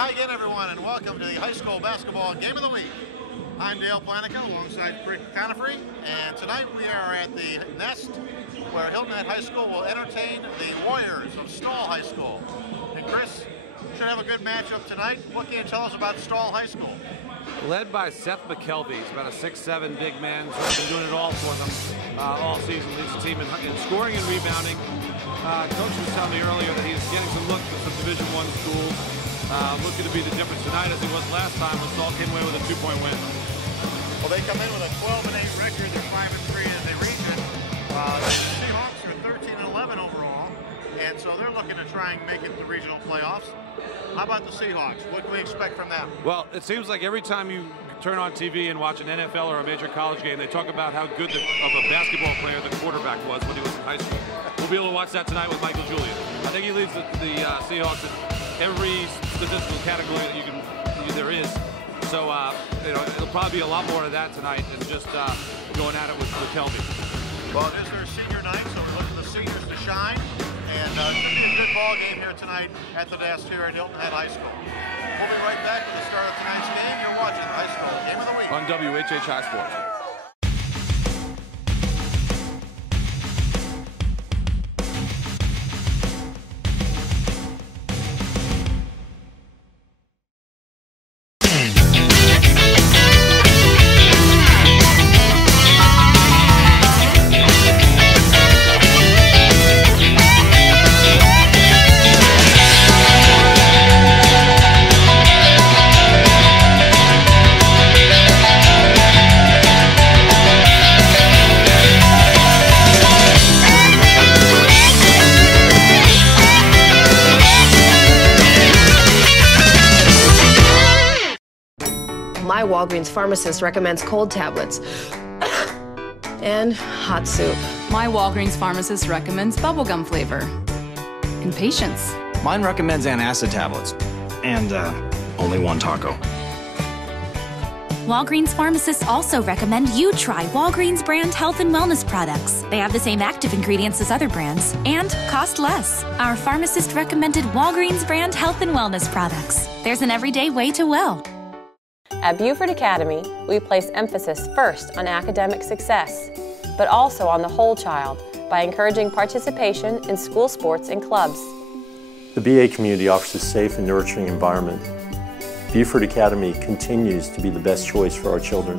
Hi again, everyone, and welcome to the high school basketball game of the week. I'm Dale Planicka alongside Conefry, and tonight we are at the Nest, where Hilton Head High School will entertain the Warriors of Stall High School. And Chris, should have a good matchup tonight. What can you tell us about Stall High School? Led by Seth McKelvey. He's about a 6'7" big man. He's been doing it all for them all season. Leads the team in scoring and rebounding. Coach was telling me earlier that he's getting some looks at some Division I schools. Looking to be the difference tonight as he was last time when Stall came away with a 2-point win. Well, they come in with a 12-8 record. They're 5-3 as a region. The Seahawks are 13-11 overall, and so they're looking to try and make it to regional playoffs. How about the Seahawks? What can we expect from them? Well, it seems like every time you turn on TV and watch an NFL or a major college game, they talk about how good of a basketball player the quarterback was when he was in high school. We'll be able to watch that tonight with Michael Julian. I think he leads the Seahawks in every statistical category that there is. So, it'll probably be a lot more of that tonight than just going at it with Kelby. Well, it is their senior night, so we're looking for the seniors to shine. And it should be a good ball game here tonight at the Nest here at Hilton Head High School. We'll be right back to the start of tonight's game. You're watching the High School Game of the Week on WHHI Sports. My Walgreens pharmacist recommends cold tablets and hot soup. My Walgreens pharmacist recommends bubblegum flavor and patience. Mine recommends antacid tablets and only one taco. Walgreens pharmacists also recommend you try Walgreens brand health and wellness products. They have the same active ingredients as other brands and cost less. Our pharmacist recommended Walgreens brand health and wellness products. There's an everyday way to well. At Beaufort Academy, we place emphasis first on academic success, but also on the whole child by encouraging participation in school sports and clubs. The BA community offers a safe and nurturing environment. Beaufort Academy continues to be the best choice for our children.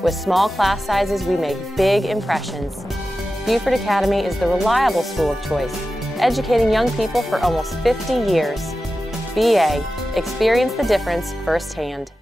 With small class sizes, we make big impressions. Beaufort Academy is the reliable school of choice, educating young people for almost 50 years. BA, experience the difference firsthand.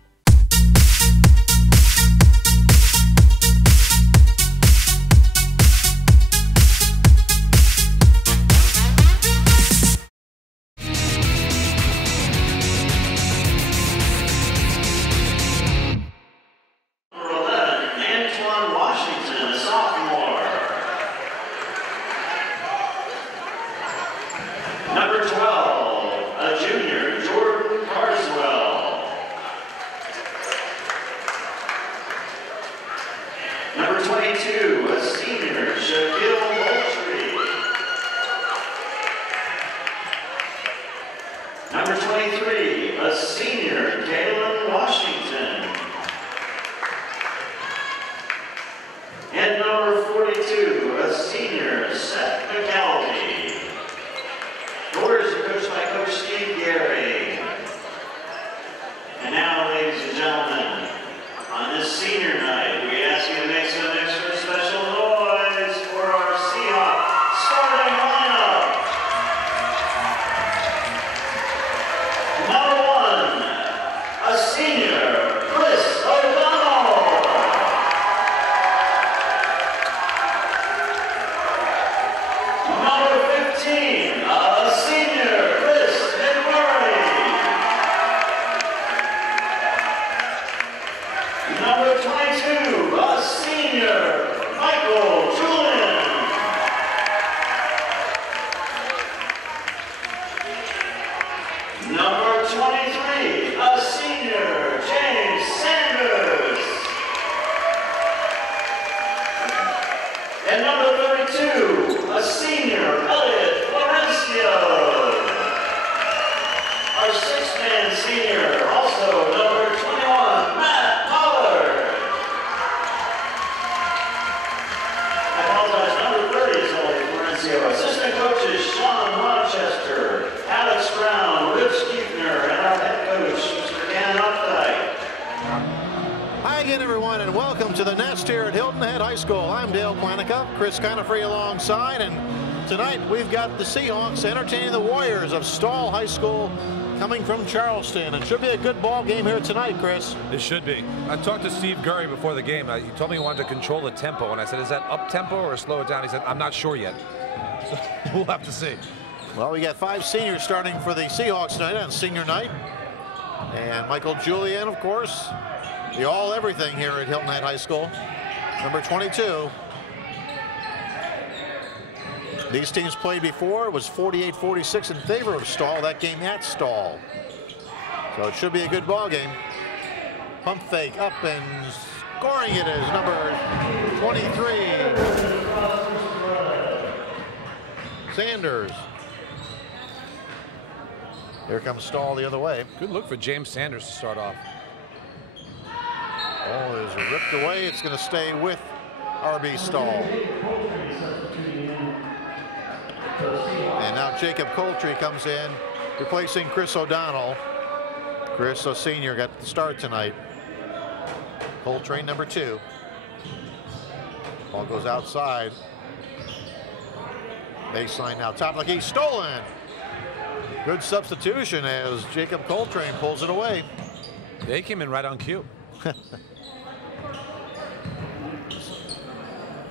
Number 12, a junior, Jordan Carswell. Number 22, a senior, Shaquille Moultrie. Number 23, a senior, Kaylin Washington. And number 42, a senior, Seth McKelvey. The Warriors are coached by Coach Steve Gary. And now, ladies and gentlemen, on this senior night, we ask you to make some extra special noise for our Seahawks starting lineup. Number 1, a senior, Chris O'Donnell. Number 15, a senior, Chris McMurray. Number 22, a senior, Michael Julian. Number 23, a senior, James Sanders. And number 32, a senior, Elliot Florencio. Our six-man senior everyone, and welcome to the Nest here at Hilton Head High School. I'm Dale Planicka, Chris Conefry alongside, and tonight we've got the Seahawks entertaining the Warriors of Stall High School coming from Charleston. It should be a good ball game here tonight, Chris. It should be. I talked to Steve Gurry before the game. He told me he wanted to control the tempo, and I said, is that up-tempo or slow it down? He said, I'm not sure yet. So we'll have to see. Well, we got 5 seniors starting for the Seahawks tonight on senior night. And Michael Julian, of course, the all-everything here at Hilton Head High School, number 22. These teams played before. It was 48-46 in favor of Stall, that game at Stall. So it should be a good ball game. Pump fake up and scoring it is number 23. Sanders. Here comes Stall the other way. Good look for James Sanders to start off. Oh, is ripped away. It's going to stay with RB Stall. And now Jacob Coltree comes in, replacing Chris O'Donnell. Chris, a senior, got the start tonight. Coltrane, number 2. Ball goes outside. Baseline now, top of the key, stolen. Good substitution as Jacob Coltrane pulls it away. They came in right on cue.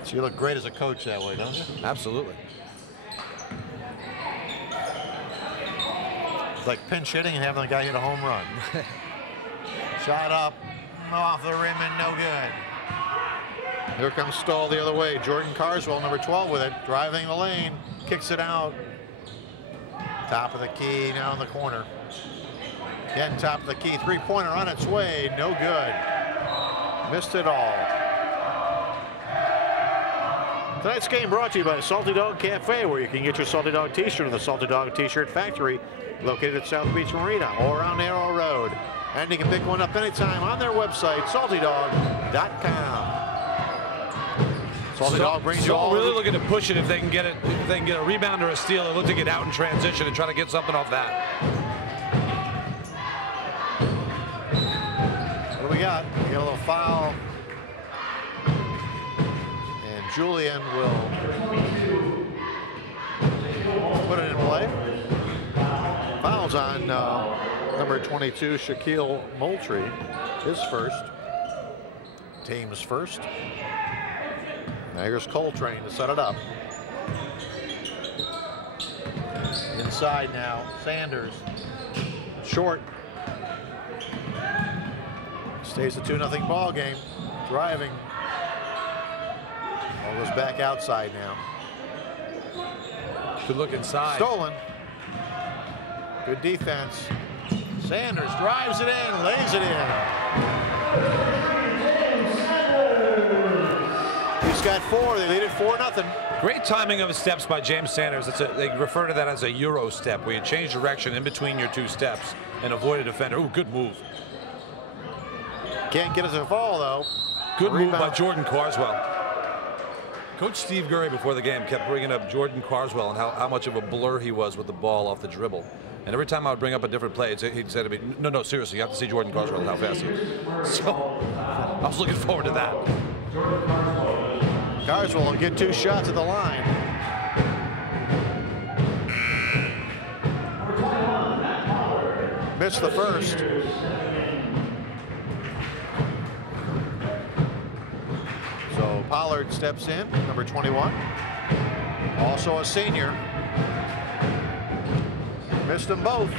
So you look great as a coach that way, don't you? Absolutely. It's like pinch hitting and having the guy hit a home run. Shot up, off the rim and no good. Here comes Stall the other way. Jordan Carswell, number 12 with it, driving the lane, kicks it out. Top of the key, now in the corner. Again, top of the key, 3-pointer on its way, no good. Missed it all. Tonight's game brought to you by Salty Dog Cafe, where you can get your Salty Dog t-shirt at the Salty Dog T-Shirt Factory, located at South Beach Marina or on Arrow Road. And you can pick one up anytime on their website, saltydog.com. Salty Dog brings you all. Really looking to push it if they can get it. If they can get a rebound or a steal, they look to get out in transition and try to get something off that. What do we got? We got a little foul. And Julian will put it in play. Fouls on number 22, Shaquille Moultrie. His first. Team's first. Now here's Coltrane to set it up. Inside now, Sanders. Short. Stays a 2-0 ball game. Driving. Ball goes back outside now. Good look inside. Stolen. Good defense. Sanders drives it in, lays it in. He's got 4. They lead it 4-0. Great timing of his steps by James Sanders. They refer to that as a Euro step, where you change direction in between your 2 steps and avoid a defender. Ooh, good move. Can't get us a fall, though. Good move by Jordan Carswell. Coach Steve Gurry before the game kept bringing up Jordan Carswell and how much of a blur he was with the ball off the dribble. And every time I would bring up a different play, he'd say to me, no, seriously, you have to see Jordan Carswell and how fast he is. So I was looking forward to that. Carswell will get 2 shots at the line. Missed the first. So Pollard steps in, number 21. Also a senior. Missed them both.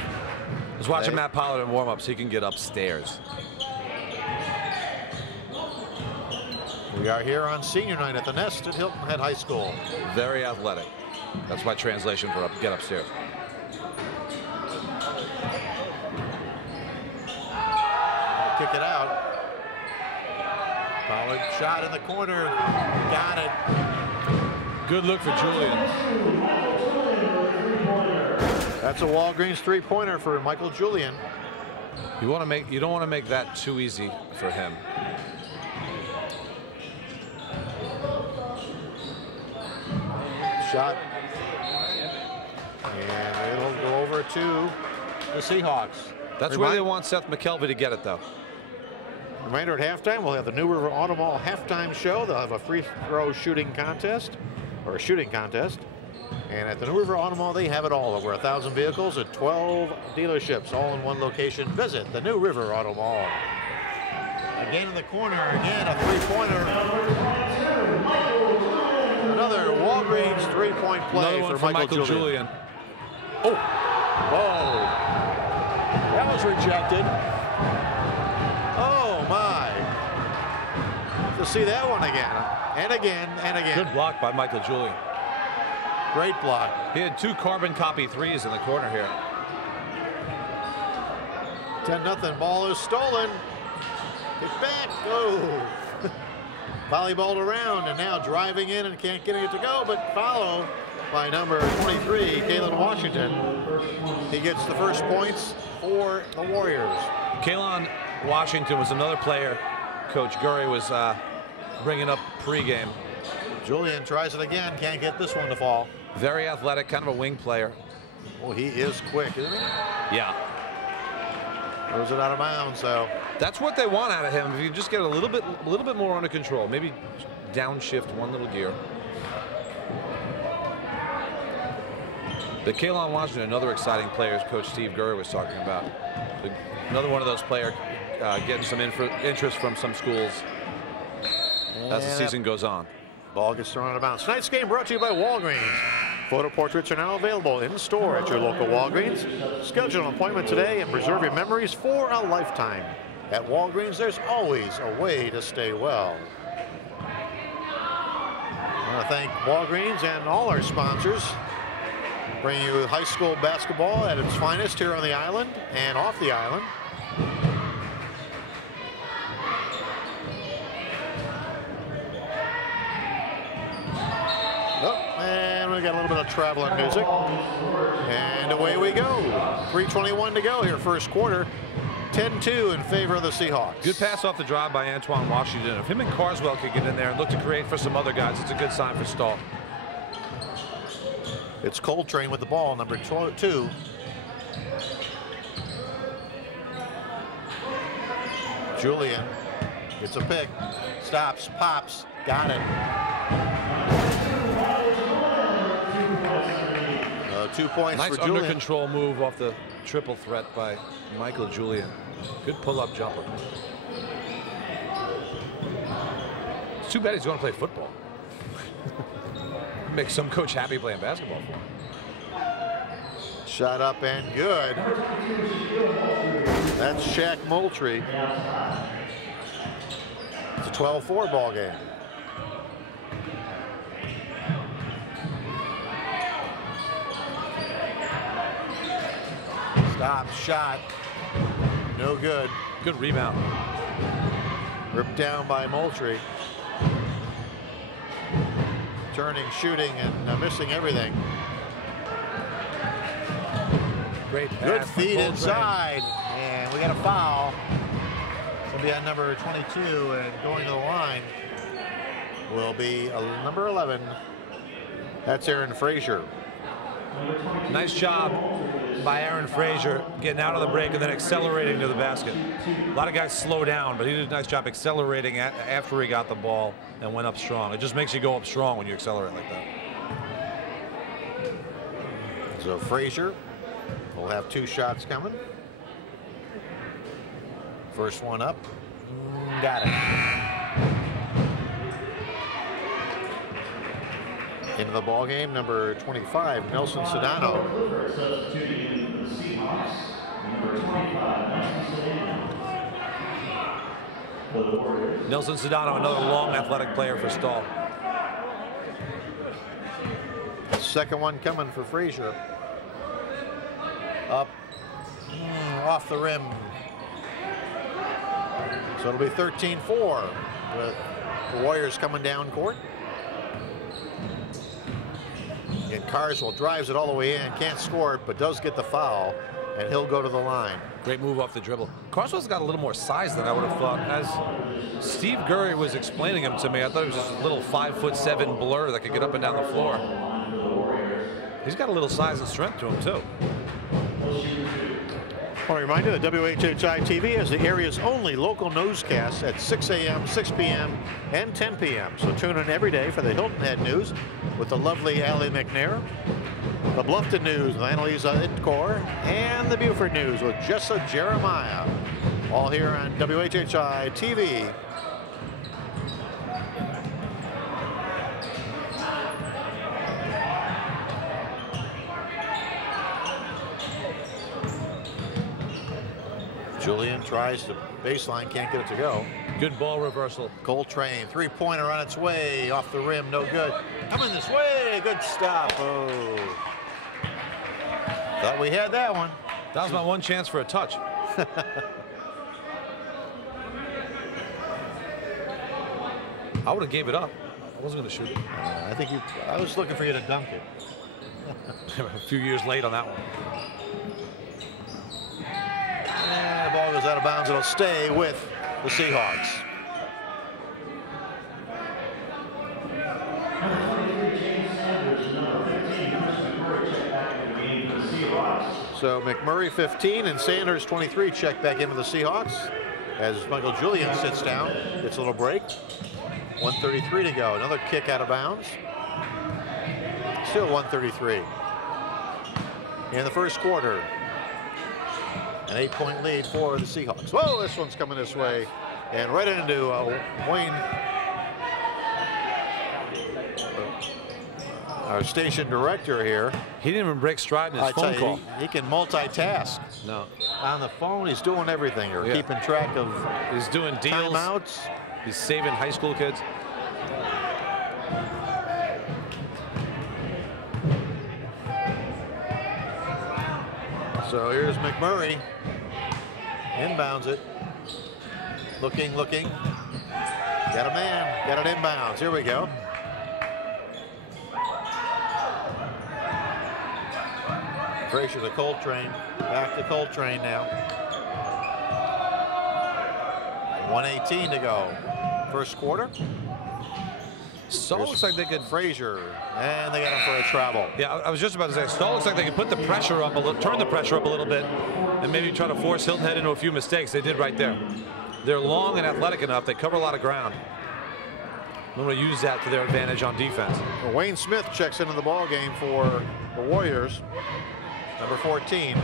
I was watching Matt Pollard in warm-ups. He can get upstairs. We are here on senior night at the Nest at Hilton Head High School. Very athletic. That's my translation for get upstairs. Kick it out. Pollard shot in the corner. Got it. Good look for Julian. That's a Walgreens 3-pointer for Michael Julian. You don't want to make that too easy for him. Shot. And it'll go over to the Seahawks. That's where they want Seth McKelvey to get it, though. Reminder, at halftime, we'll have the New River Auto Mall halftime show. They'll have a free throw shooting contest, or a shooting contest. And at the New River Auto Mall, they have it all. Over 1,000 vehicles at 12 dealerships, all in one location. Visit the New River Auto Mall. Again in the corner, again a three-pointer. Another Walgreens three-point play for Michael Julian. Oh, whoa. That was rejected. Oh, my. To see that one again, and again, and again. Good block by Michael Julian. Great block. He had 2 carbon copy threes in the corner here. 10-0, ball is stolen. Get back, go. Volleyballed around, and now driving in and can't get it to go, but follow by number 23, Kalen Washington. He gets the first points for the Warriors. Kalen Washington was another player Coach Gurry was bringing up pregame. Julian tries it again, can't get this one to fall. Very athletic, kind of a wing player. Well, he is quick, isn't he? Yeah. Throws it out of bounds, so. That's what they want out of him. If you just get a little bit more under control, maybe downshift one little gear. But Kalen Washington, another exciting player, as Coach Steve Gurry was talking about. Another one of those players getting some interest from some schools as the season goes on. Ball gets thrown out of bounds. Tonight's game brought to you by Walgreens. Photo portraits are now available in store at your local Walgreens. Schedule an appointment today and preserve your memories for a lifetime. At Walgreens, there's always a way to stay well. I want to thank Walgreens and all our sponsors. Bringing you high school basketball at its finest here on the island and off the island. And we got a little bit of traveling music. And away we go. 3:21 to go here, first quarter. 10-2 in favor of the Seahawks. Good pass off the drive by Antoine Washington. If him and Carswell could get in there and look to create for some other guys, it's a good sign for Stahl. It's Coltrane with the ball, number 2. Julian gets a pick, stops, pops, got it. 2 points nice for Julian. Under control move off the triple threat by Michael Julian. Good pull-up jumper. It's too bad he's going to play football. Make some coach happy playing basketball for him. Shot up and good. That's Shaq Moultrie. It's a 12-4 ball game. Stop, shot. No good. Good rebound. Ripped down by Moultrie. Turning, shooting, and missing everything. Great pass. Good feed inside, and we got a foul. It's gonna be on number 22, and going to the line will be number 11. That's Aaron Frazier. Nice job by Aaron Frazier getting out of the break and then accelerating to the basket. A lot of guys slow down, but he did a nice job accelerating after he got the ball and went up strong. It just makes you go up strong when you accelerate like that. So Frazier will have 2 shots coming. First one up. Got it. Into the ball game, number 25, Nelson Sedano. Nelson Sedano, another long athletic player for Stahl. Second one coming for Frazier. Up, off the rim. So it'll be 13-4 with the Warriors coming down court. And Carswell drives it all the way in, can't score it, but does get the foul, and he'll go to the line. Great move off the dribble. Carswell's got a little more size than I would have thought. As Steve Gurry was explaining him to me, I thought he was just a little 5'7" blur that could get up and down the floor. He's got a little size and strength to him, too. I want to remind you that WHHI-TV is the area's only local newscast at 6 a.m., 6 p.m., and 10 p.m. So tune in every day for the Hilton Head News with the lovely Allie McNair, the Bluffton News with Annalisa Intcore, and the Beaufort News with Jessa Jeremiah. All here on WHHI-TV. Julian tries the baseline, can't get it to go. Good ball reversal. Coltrane, three-pointer on its way, off the rim, no good. Coming this way, good stop. Oh. Thought we had that one. That was my one chance for a touch. I would have gave it up. I wasn't going to shoot it. I was looking for you to dunk it. A few years late on that one. And the ball goes out of bounds. It'll stay with the Seahawks. So McMurray 15 and Sanders 23 check back into the Seahawks as Michael Julian sits down, gets a little break. 1:33 to go. Another kick out of bounds. Still 1:33 in the first quarter. An 8-point lead for the Seahawks. Whoa, this one's coming this way. And right into Wayne, our station director here. He didn't even break stride in his phone call. He can multitask. No. On the phone, he's doing everything here. Yeah. Keeping track of He's doing deals. Timeouts. He's saving high school kids. So here's McMurray. Inbounds it. Looking. Got a man. Got it inbounds. Here we go. Frazier to Coltrane. Back to Coltrane now. 1:18 to go. First quarter. Stall looks like they could. Frazier, and they got him for a travel. Yeah, I was just about to say, Stall looks like they could put the pressure up a little, turn the pressure up a little bit, and maybe try to force Hilton Head into a few mistakes. They did right there. They're long and athletic enough. They cover a lot of ground. I'm going to use that to their advantage on defense. Well, Wayne Smith checks into the ball game for the Warriors, number 14.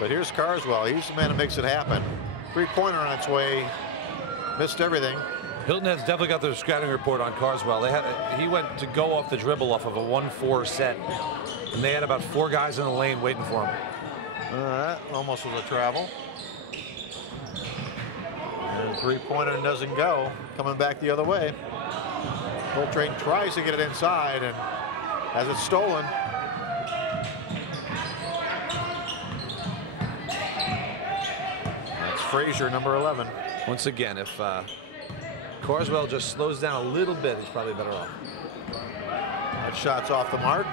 But here's Carswell. He's the man who makes it happen. Three-pointer on its way. Missed everything. Hilton Head's definitely got their scouting report on Carswell. He went to go off the dribble off of a 1-4 set, and they had about 4 guys in the lane waiting for him. That almost was a travel. And three-pointer doesn't go. Coming back the other way. Coltrane tries to get it inside and has it stolen. That's Frazier, number 11. Once again, if Carswell just slows down a little bit, he's probably better off. That shot's off the mark.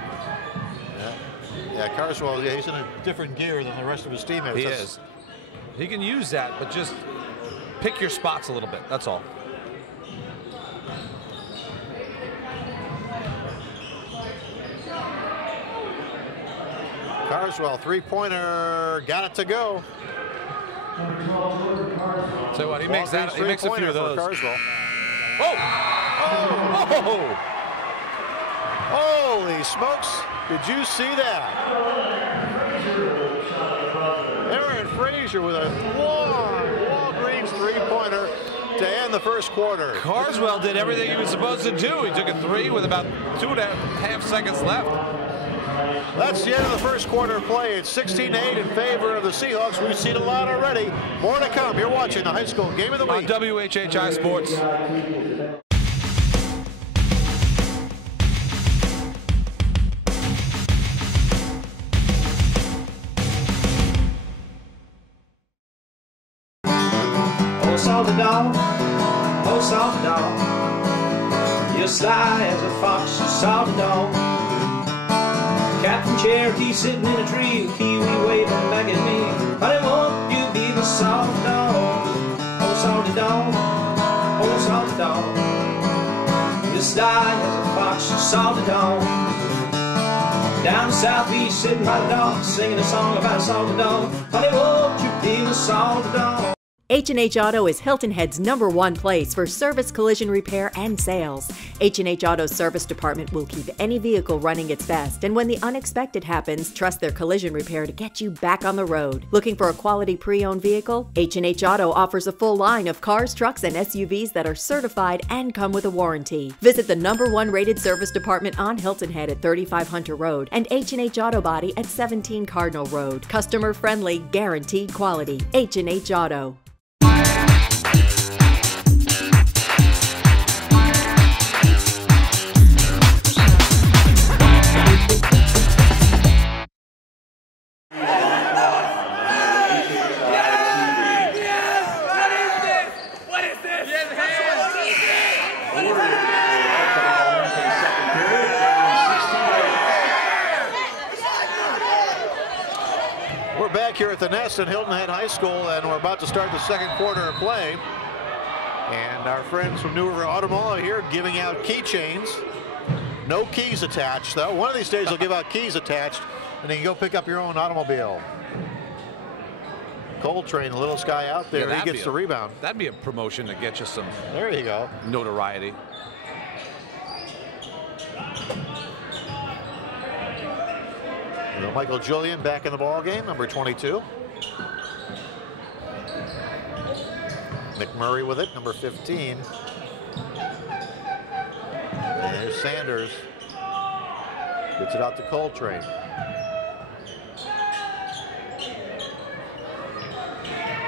Yeah, Carswell, he's in a different gear than the rest of his teammates. He is. He can use that, but just pick your spots a little bit. That's all. Carswell, three-pointer, got it to go. So what, he makes that. He makes a few of those. Carswell. Oh! Oh! Holy smokes! Did you see that? Aaron Frazier with a long Walgreens three-pointer to end the first quarter. Carswell did everything he was supposed to do. He took a three with about 2.5 seconds left. That's the end of the first quarter play. It's 16-8 in favor of the Seahawks. We've seen a lot already. More to come. You're watching the high school game of the week on WHHI Sports. Oh, salty dog. Oh, salty dog. You're sly as a fox, you salty dog. Captain Cherokee sitting in a tree, a kiwi waving back at me. Honey, won't you be my salty dog? Oh, salty dog. Oh, salty dog. You're sly as a fox, you salty dog. Down southeast, sitting by the dock, singing a song about a salted dog. Honey, won't you be my salted dog? H&H Auto is Hilton Head's #1 place for service, collision repair, and sales. H&H Auto's service department will keep any vehicle running its best, and when the unexpected happens, trust their collision repair to get you back on the road. Looking for a quality pre-owned vehicle? H&H Auto offers a full line of cars, trucks, and SUVs that are certified and come with a warranty. Visit the #1 rated service department on Hilton Head at 35 Hunter Road and H&H Auto Body at 17 Cardinal Road. Customer friendly, guaranteed quality. H&H Auto. Here at the Nest at Hilton Head High School, and we're about to start the second quarter of play. And our friends from New River Automall are here giving out keychains. No keys attached, though. One of these days they'll give out keys attached, and you can go pick up your own automobile. Coltrane, the littlest guy out there, he gets the rebound. That'd be a promotion to get you some. There you go. Notoriety. Michael Julian back in the ball game, number 22. McMurray with it, number 15. And there's Sanders. Gets it out to Coltrane.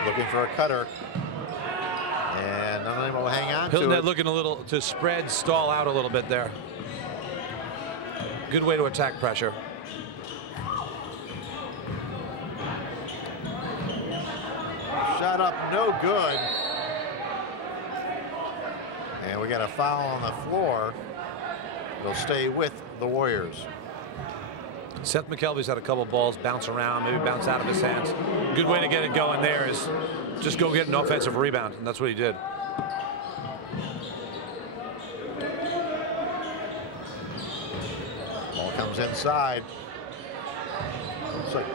Looking for a cutter. And none of them will hang on Hilton to Head it. looking a little to spread, stall out a little bit there. Good way to attack pressure. Shot up, no good. And we got a foul on the floor. It'll stay with the Warriors. Seth McKelvey's had a couple balls bounce around, maybe bounce out of his hands. Good way to get it going there is just go get an offensive rebound, and that's what he did. Ball comes inside. Looks like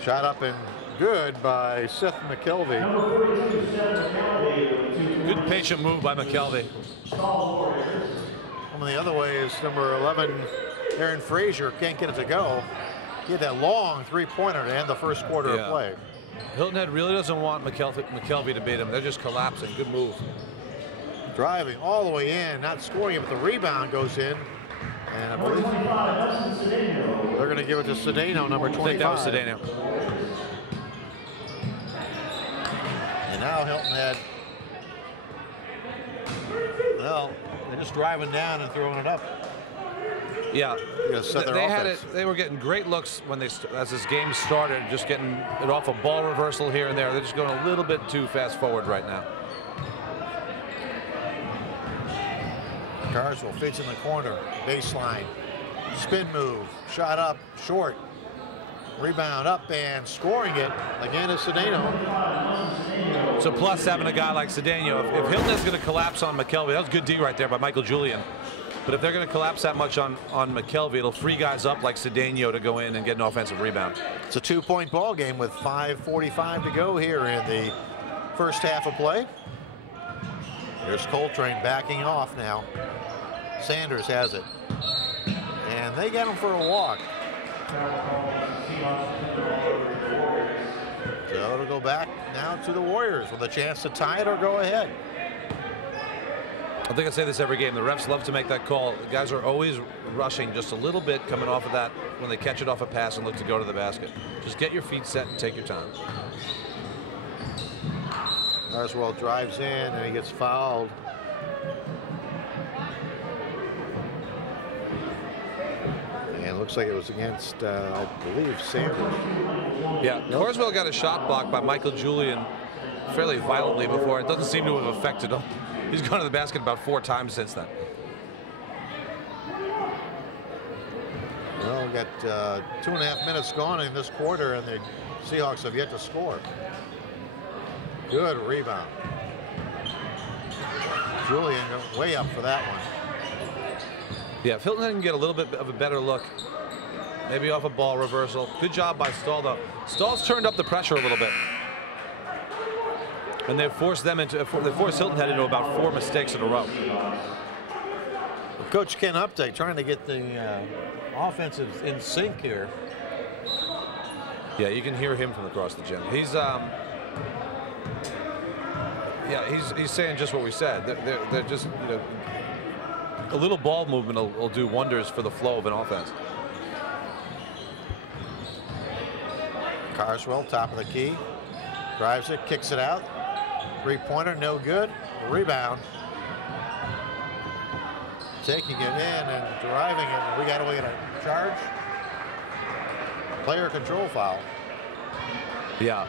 shot up and good by Seth McKelvey. Good patient move by McKelvey. Coming the other way is number 11, Aaron Frazier. Can't get it to go. He had that long three-pointer to end the first quarter of play. Hilton Head really doesn't want McKelvey to beat him. They're just collapsing. Good move. Driving all the way in, not scoring it, but the rebound goes in. And I believe they're going to give it to Cedeno, number 25. I think that was Cedeno. And now Hilton Head, well, they're just driving down and throwing it up. Yeah, they had it. They were getting great looks when as this game started, just getting it off a ball reversal here and there. They're just going a little bit too fast forward right now. Carswell fits in the corner, baseline, spin move, shot up, short, rebound up and scoring it again is Cedeno. So plus having a guy like Cedeno. If Hilton is going to collapse on McKelvey, that was good D right there by Michael Julian. But if they're going to collapse that much on McKelvey, it'll free guys up like Cedeno to go in and get an offensive rebound. It's a 2-point ball game with 5:45 to go here in the first half of play. There's Coltrane backing off now. Sanders has it. And they get him for a walk. So it'll go back now to the Warriors with a chance to tie it or go ahead. I think I say this every game. The refs love to make that call. The guys are always rushing just a little bit coming off of that when they catch it off a pass and look to go to the basket. Just get your feet set and take your time. Carswell drives in and he gets fouled. And it looks like it was against, I believe, Sanders. Yeah, Carswell got a shot blocked by Michael Julian fairly violently before. It doesn't seem to have affected him. He's gone to the basket about 4 times since then. Well, we got 2.5 minutes gone in this quarter, and the Seahawks have yet to score. Good rebound. Julian way up for that one. Yeah, if Hilton can get a little bit of a better look maybe off a ball reversal. Good job by Stahl, though. Stahl's turned up the pressure a little bit. And they've forced Hilton Head into about 4 mistakes in a row. Coach Ken Updike trying to get the offensive in sync here. Yeah, you can hear him from across the gym. He's he's saying just what we said. They're just, you know, a little ball movement will do wonders for the flow of an offense. Carswell, top of the key, drives it, kicks it out. 3-pointer, no good. Rebound. Taking it in and driving it. We got to get a charge. Player control foul. Yeah.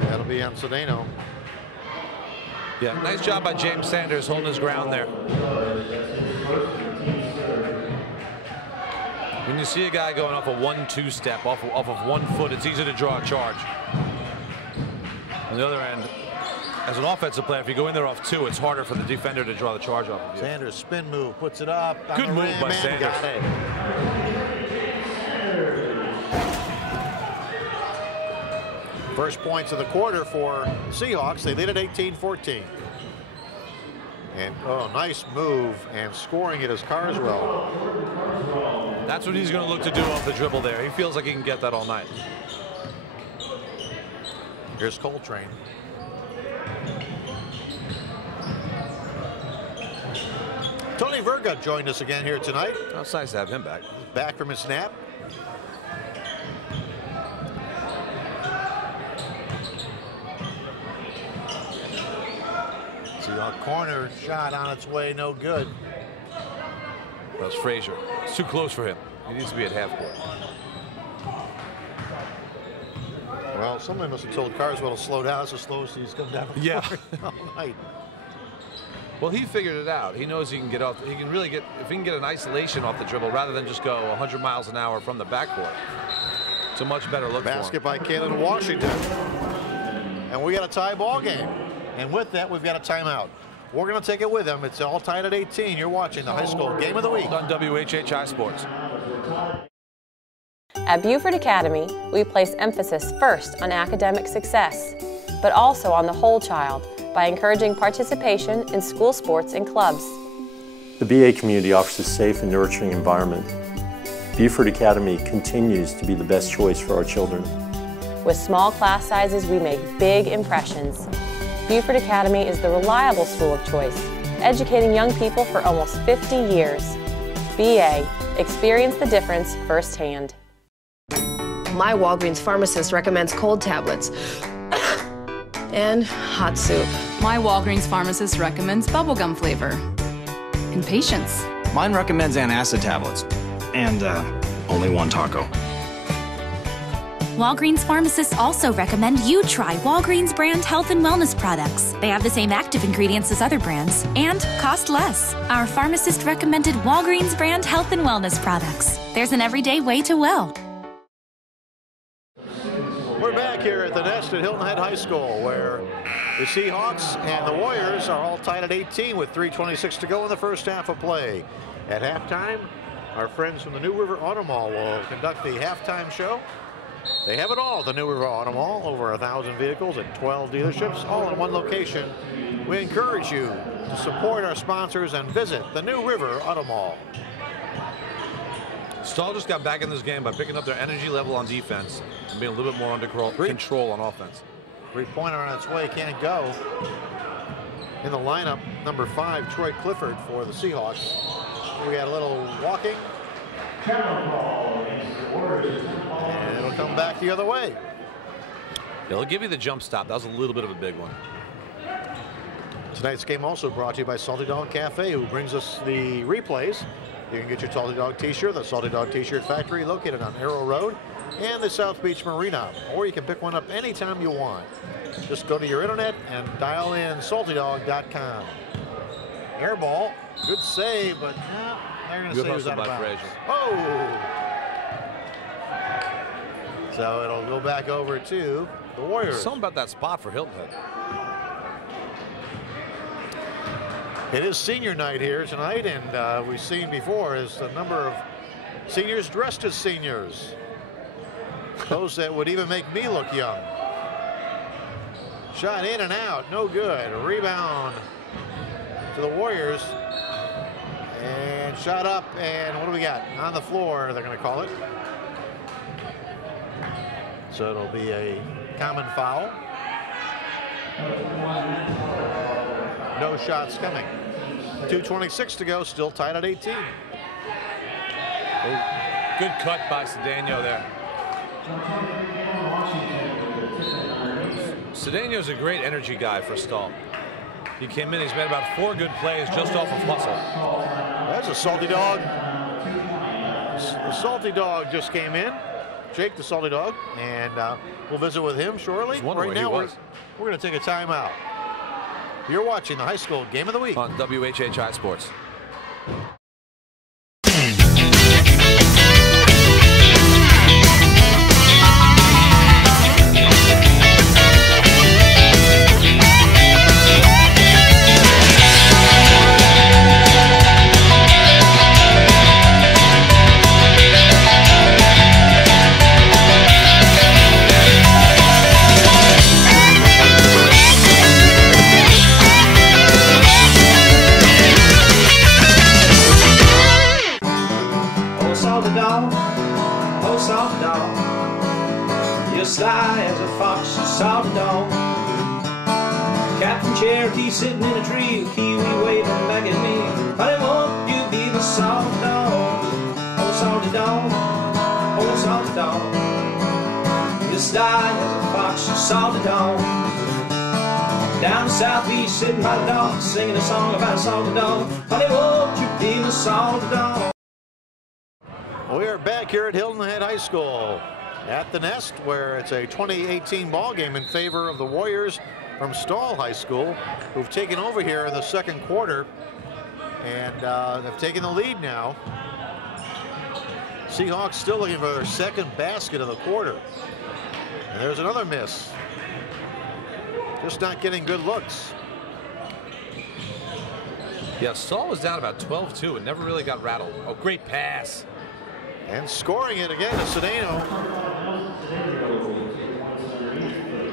That'll be on Cedeno. Yeah, nice job by James Sanders holding his ground there. When you see a guy going off a 1-2 step, off of 1 foot, it's easy to draw a charge. On the other end, as an offensive player, if you go in there off 2, it's harder for the defender to draw the charge off of you. Sanders spin move, puts it up. Good move by Sanders. First points of the quarter for Seahawks. They lead at 18-14. And nice move, and scoring it is Carswell. That's what he's going to look to do off the dribble there. He feels like he can get that all night. Here's Coltrane. Tony Verga joined us again here tonight. Oh, it's nice to have him back. Back from his snap. See a corner shot on its way, no good. That was Frazier. It's too close for him. He needs to be at half court. Well, somebody must have told Carswell to slow down. It's as slow as he's come down. Yeah. All night. Well, he figured it out. He knows he can get off. He can really get, if he can get an isolation off the dribble rather than just go 100 miles an hour from the backcourt. It's a much better look for him. Basket by Kalen Washington. And we got a tie ball game. And with that, we've got a timeout. We're going to take it with them. It's all tied at 18. You're watching the high school game of the week on WHHI Sports. At Beaufort Academy, we place emphasis first on academic success, but also on the whole child by encouraging participation in school sports and clubs. The BA community offers a safe and nurturing environment. Beaufort Academy continues to be the best choice for our children. With small class sizes, we make big impressions. Beaufort Academy is the reliable school of choice, educating young people for almost 50 years. BA, experience the difference firsthand. My Walgreens pharmacist recommends cold tablets and hot soup. My Walgreens pharmacist recommends bubblegum flavor. And patience. Mine recommends antacid tablets. And only 1 taco. Walgreens pharmacists also recommend you try Walgreens brand health and wellness products. They have the same active ingredients as other brands and cost less. Our pharmacist recommended Walgreens brand health and wellness products. There's an everyday way to well. We're back here at the Nest at Hilton Head High School, where the Seahawks and the Warriors are all tied at 18 with 3:26 to go in the first half of play. At halftime, our friends from the New River Auto Mall will conduct the halftime show. They have it all at the New River Auto Mall, over 1,000 vehicles at 12 dealerships, all in one location. We encourage you to support our sponsors and visit the New River Auto Mall. Stahl just got back in this game by picking up their energy level on defense and being a little bit more under control on offense. 3-pointer on its way, can't go. In the lineup, number 5, Troy Clifford for the Seahawks. We got a little walking. And it'll come back the other way. They'll give you the jump stop. That was a little bit of a big one. Tonight's game also brought to you by Salty Dog Cafe, who brings us the replays. You can get your Salty Dog t-shirt, the Salty Dog t-shirt factory located on Arrow Road and the South Beach Marina, or you can pick one up anytime you want. Just go to your internet and dial in saltydog.com. Air ball, good save, but they're going to say it was out of bounds. Oh! So it'll go back over to the Warriors. Something about that spot for Hilton. It is senior night here tonight, and we've seen before is a number of seniors dressed as seniors. Those that would even make me look young. Shot in and out, no good. Rebound to the Warriors. And shot up, and what do we got? On the floor, they're going to call it. So it'll be a common foul. No shots coming. 2:26 to go, still tied at 18. Oh, good cut by Cedeno there. Cedeno's a great energy guy for Stahl. He came in, he's made about 4 good plays just off of hustle. There's a salty dog. The salty dog just came in. Jake, the salty dog, and we'll visit with him shortly. Right now, we're going to take a timeout. You're watching the high school game of the week on WHHI Sports. Sly as a fox, you saw the dog. Captain Cherokee sitting in a tree, Kiwi waving back at me. Honey, won't you be my salty dog? Oh, salty dog, oh, salty dog. You sly as a fox, you saw the dog. Down the southeast, sitting by the dog, singing a song about a salty dog. Honey, won't you be my salty dog? We are back here at Hilton Head High School at the Nest, where it's a 2018 ball game in favor of the Warriors from Stahl High School, who've taken over here in the second quarter and have taken the lead now. Seahawks still looking for their second basket of the quarter. And there's another miss. Just not getting good looks. Yeah, Stahl was down about 12-2 and never really got rattled. Oh, great pass. And scoring it again is Cedeno.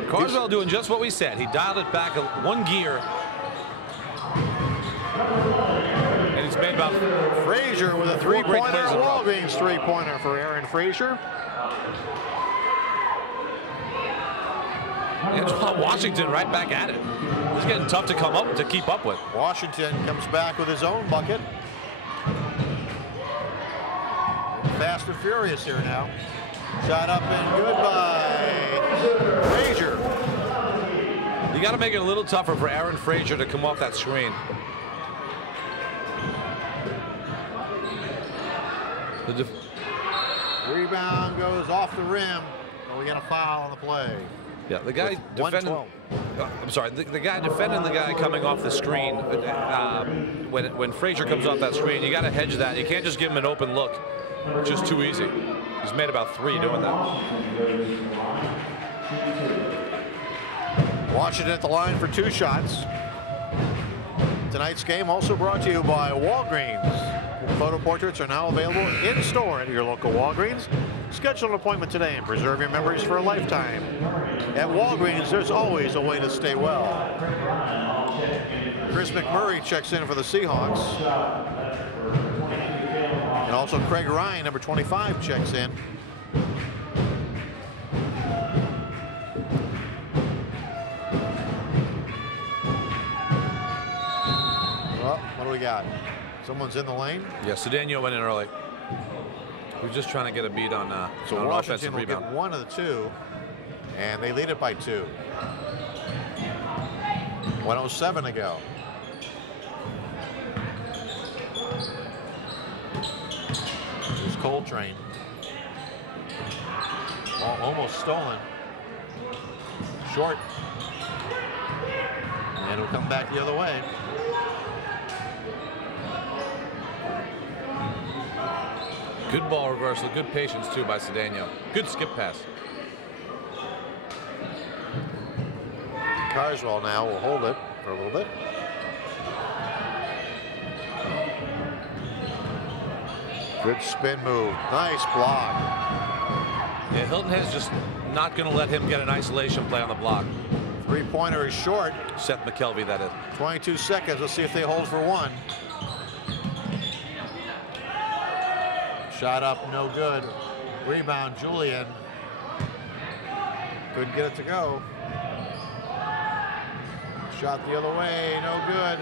Carswell doing just what we said. He dialed it back one gear. And he's made about Frazier with a three-pointer. Walgreens three-pointer for Aaron Frazier. And Washington right back at it. It's getting tough to keep up with. Washington comes back with his own bucket. Fast and furious here now. Shot up and good by Frazier. You got to make it a little tougher for Aaron Frazier to come off that screen. Rebound goes off the rim. And we got a foul on the play. Yeah, the guy defending. I'm sorry, the guy defending the guy coming off the screen. When Frazier comes off that screen, you got to hedge that. You can't just give him an open look. Just too easy. He's made about 3 doing that. Washington at the line for 2 shots. Tonight's game also brought to you by Walgreens. Photo portraits are now available in store at your local Walgreens. Schedule an appointment today and preserve your memories for a lifetime. At Walgreens, there's always a way to stay well. Chris McMurray checks in for the Seahawks. And also Craig Ryan, number 25, checks in. Well, what do we got? Someone's in the lane? Yeah, Cedeno went in early. We're just trying to get a beat on so on Washington offensive will rebound. Get 1 of the 2, and they lead it by 2. 1:07 to go. Here's Coltrane. Almost stolen. Short. And it'll come back the other way. Good ball reversal, good patience too by Cedeno. Good skip pass. Carswell now will hold it for a little bit. Good spin move. Nice block. Yeah, Hilton Head is just not going to let him get an isolation play on the block. Three-pointer is short. Seth McKelvey, that is. 22 seconds. Let's see if they hold for one. Shot up, no good. Rebound, Julian. Couldn't get it to go. Shot the other way, no good.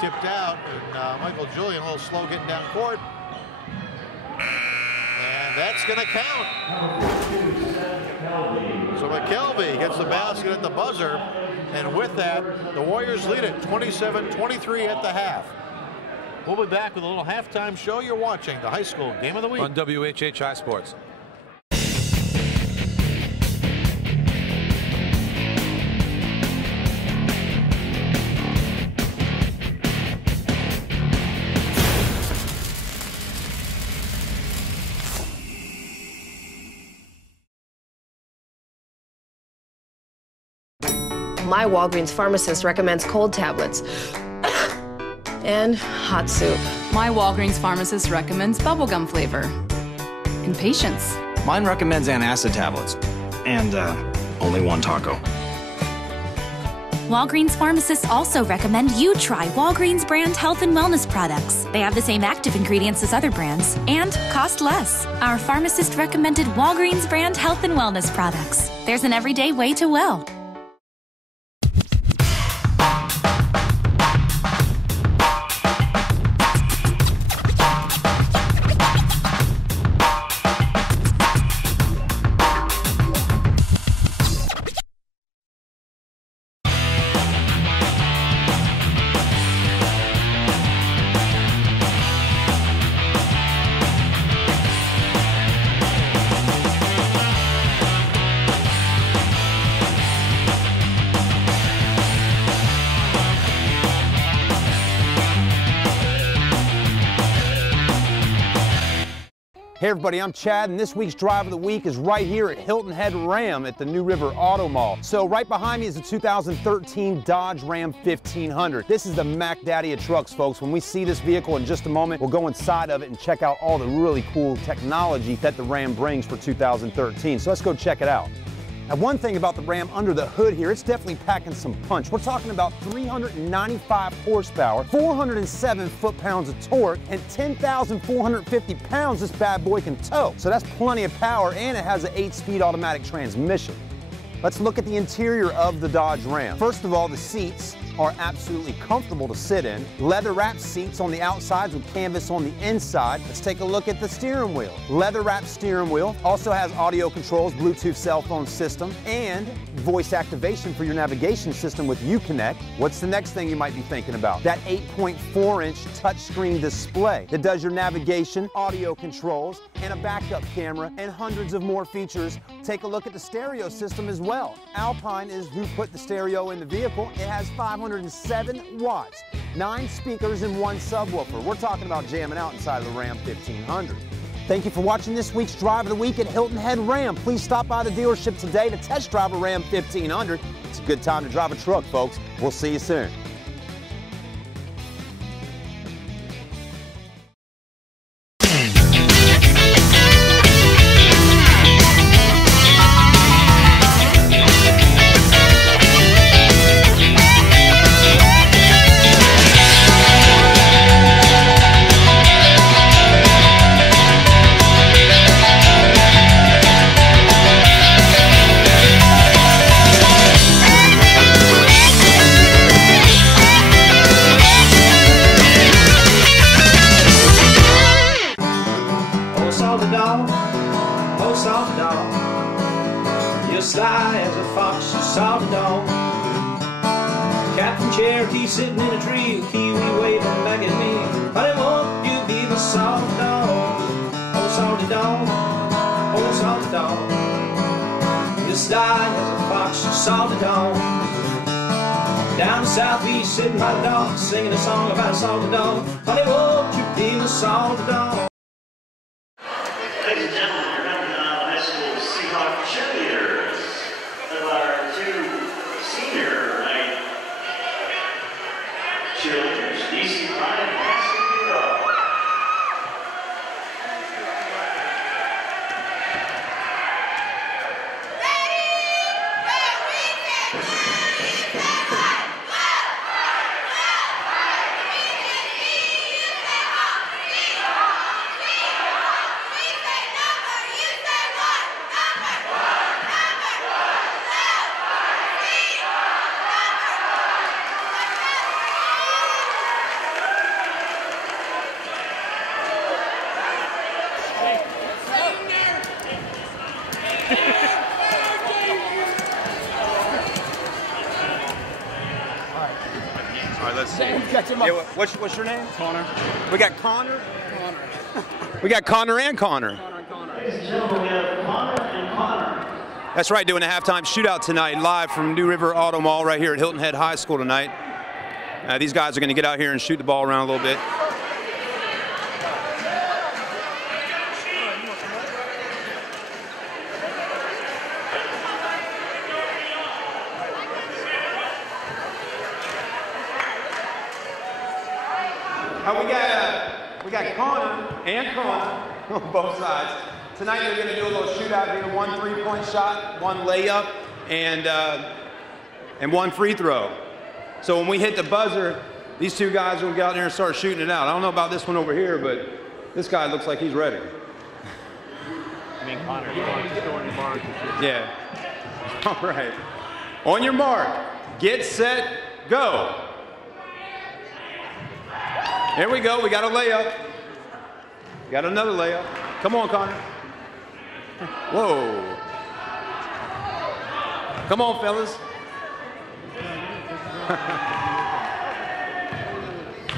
Tipped out, and Michael Julian a little slow getting down court. And that's going to count. So McKelvey gets the basket at the buzzer, and with that, the Warriors lead it 27-23 at the half. We'll be back with a little halftime show. You're watching the high school game of the week on WHHI Sports. My Walgreens pharmacist recommends cold tablets and hot soup. My Walgreens pharmacist recommends bubblegum flavor and patience. Mine recommends antacid tablets and only one taco. Walgreens pharmacists also recommend you try Walgreens brand health and wellness products. They have the same active ingredients as other brands and cost less. Our pharmacist recommended Walgreens brand health and wellness products. There's an everyday way to well. Hey everybody, I'm Chad, and this week's Drive of the Week is right here at Hilton Head Ram at the New River Auto Mall. So right behind me is a 2013 Dodge Ram 1500. This is the Mac Daddy of trucks, folks. When we see this vehicle in just a moment, we'll go inside of it and check out all the really cool technology that the Ram brings for 2013. So let's go check it out. Now, one thing about the Ram under the hood here, it's definitely packing some punch. We're talking about 395 horsepower, 407 foot-pounds of torque, and 10,450 pounds this bad boy can tow. So that's plenty of power, and it has an 8-speed automatic transmission. Let's look at the interior of the Dodge Ram. First of all, the seats are absolutely comfortable to sit in. Leather-wrapped seats on the outsides with canvas on the inside. Let's take a look at the steering wheel. Leather-wrapped steering wheel. Also has audio controls, Bluetooth cell phone system, and voice activation for your navigation system with Uconnect. What's the next thing you might be thinking about? That 8.4-inch touchscreen display that does your navigation, audio controls, and a backup camera, and hundreds of more features. Take a look at the stereo system as well. Alpine is who put the stereo in the vehicle. It has 507 watts, 9 speakers, and 1 subwoofer. We're talking about jamming out inside of the Ram 1500. Thank you for watching this week's Drive of the Week at Hilton Head Ram. Please stop by the dealership today to test drive a Ram 1500. It's a good time to drive a truck, folks. We'll see you soon. Sitting in a tree, a kiwi waving back at me. Honey, won't you be my salty dog? Oh, salty dog, oh, salty dog. This sty has a fox, a salty dog. Down southeast, sitting by the dog, singing a song about a salty dog. Honey, won't you be my salty dog? Ladies and gentlemen, we're coming on high school Seahawks cheerleaders of our 2 senior cheerleaders, DC Pride and Cassie Bureau. let's see. Yeah, what's your name? Connor. We got Connor? We got Connor and Connor. Ladies and gentlemen, we have Connor and Connor. That's right, doing a halftime shootout tonight, live from New River Auto Mall right here at Hilton Head High School tonight. These guys are going to get out here and shoot the ball around a little bit. We got Connor and Connor on both sides. Tonight they're going to do a little shootout here, 1 3-point shot, 1 layup, and 1 free throw. So when we hit the buzzer, these two guys will get out there and start shooting it out. I don't know about this one over here, but this guy looks like he's ready. I mean, Connor, you want to go on your mark. Yeah. All right. On your mark, get set, go. Here we go. We got a layup. Got another layup. Come on, Connor. Whoa. Come on, fellas.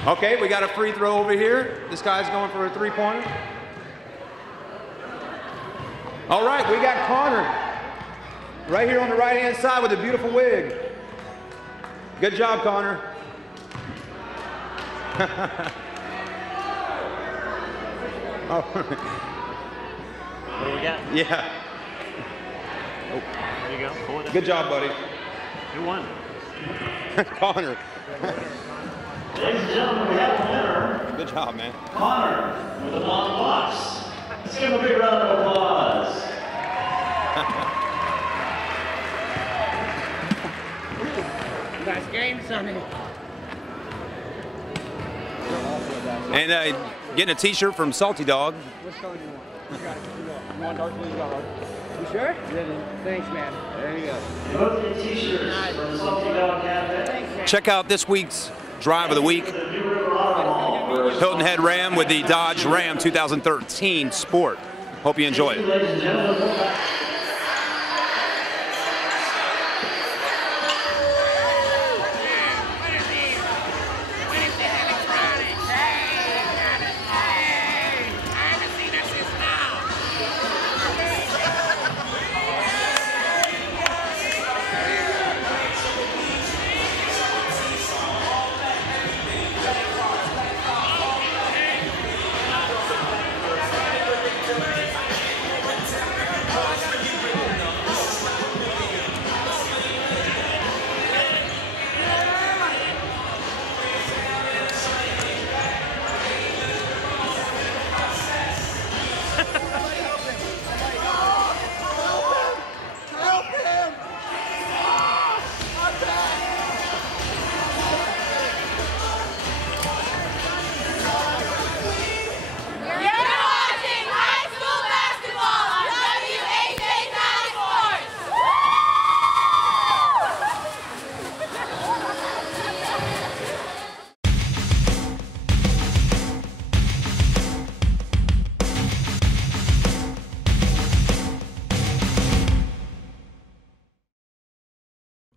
Okay, we got a free throw over here. This guy's going for a 3-pointer. All right, we got Connor right here on the right-hand side with a beautiful wig. Good job, Connor. What do we got? Yeah. Oh. There you go. Good job, buddy. Who won? Connor. Ladies and gentlemen, we have a winner. Good job, man. Connor with a long box. Let's give him a big round of applause. Nice game, Sonny. And getting a T-shirt from Salty Dog. Which color do you want? You got it. You want dark blue? You got it. You sure? Yeah, thanks, man. There you go. Both the T-shirts from Salty Dog Cafe. Check out this week's Drive of the Week. Hilton Head Ram with the Dodge Ram 2013 Sport. Hope you enjoy it. Ladies and gentlemen.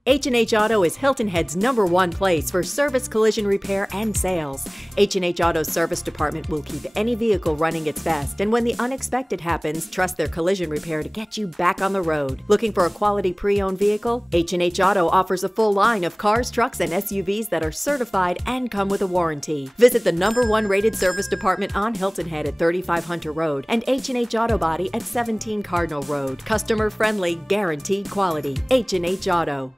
H&H Auto is Hilton Head's #1 place for service, collision repair, and sales. H&H Auto's service department will keep any vehicle running its best, and when the unexpected happens, trust their collision repair to get you back on the road. Looking for a quality pre-owned vehicle? H&H Auto offers a full line of cars, trucks, and SUVs that are certified and come with a warranty. Visit the #1 rated service department on Hilton Head at 35 Hunter Road and H&H Auto Body at 17 Cardinal Road. Customer friendly, guaranteed quality. H&H Auto.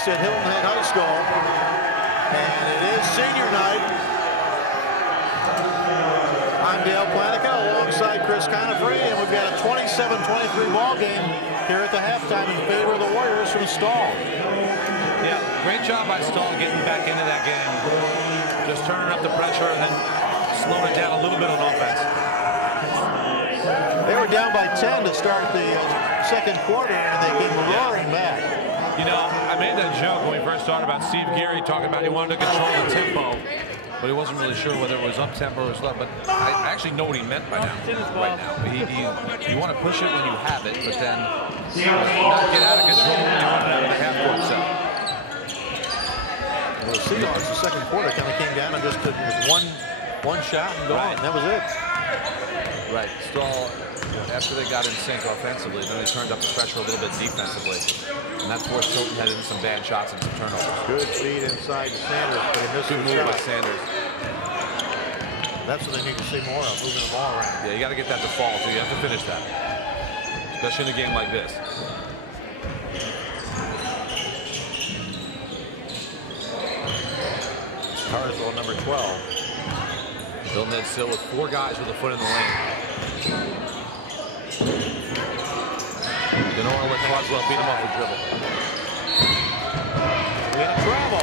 At Hilton Head High School, and it is senior night. I'm Dale Planicka alongside Chris Conefry, and we've got a 27-23 ball game here at the halftime in favor of the Warriors from Stall. Yeah. great job by Stahl getting back into that game. Just turning up the pressure and then slowing it down a little bit on offense. They were down by 10 to start the second quarter, and they came roaring back. You know, I made that joke when we first started about Steve Geary talking about he wanted to control the tempo, but he wasn't really sure whether it was up tempo or slow. But I actually know what he meant by now. Right now, you want to push it when you have it, but then not get out of control when you want to have the half-court set. Well, the Seahawks, the second quarter, kind of came down and just took one shot and gone. That was it. Right. Stahl, after they got in sync offensively, then they turned up the pressure a little bit defensively. And that forced Hilton headed into some bad shots and some turnovers. Good feed inside to Sanders, but he missed Good move by Sanders. That's what they need to see more of, moving the ball around. Yeah, you got to get that to fall, so you have to finish that. Especially in a game like this. Carswell, number 12. Hilton Head still with 4 guys with a foot in the lane. They don't want to let Carswell beat him off the dribble. We had travel.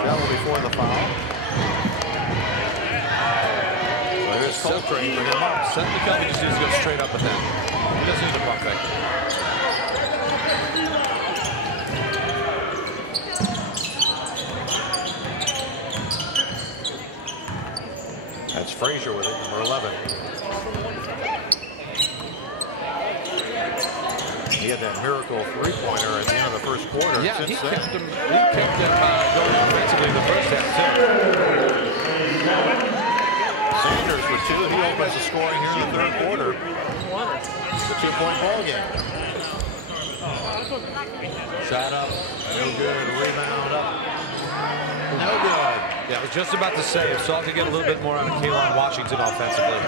Travel before the foul. So here's Coltrane bringing him up. Seth McKelvey just needs to go straight up with them. He doesn't need a pump fake. That's Frazier with it, number 11. He had that miracle three-pointer at the end of the first quarter. Yeah, he kept them going offensively in the first half, too. Sanders with 2. He opens the scoring here in the third quarter. It's a 2-point ball game. Shot up, no good. Rebound up, no good. Yeah, I was just about to say, if Saul could get a little bit more out of Kaylon Washington offensively.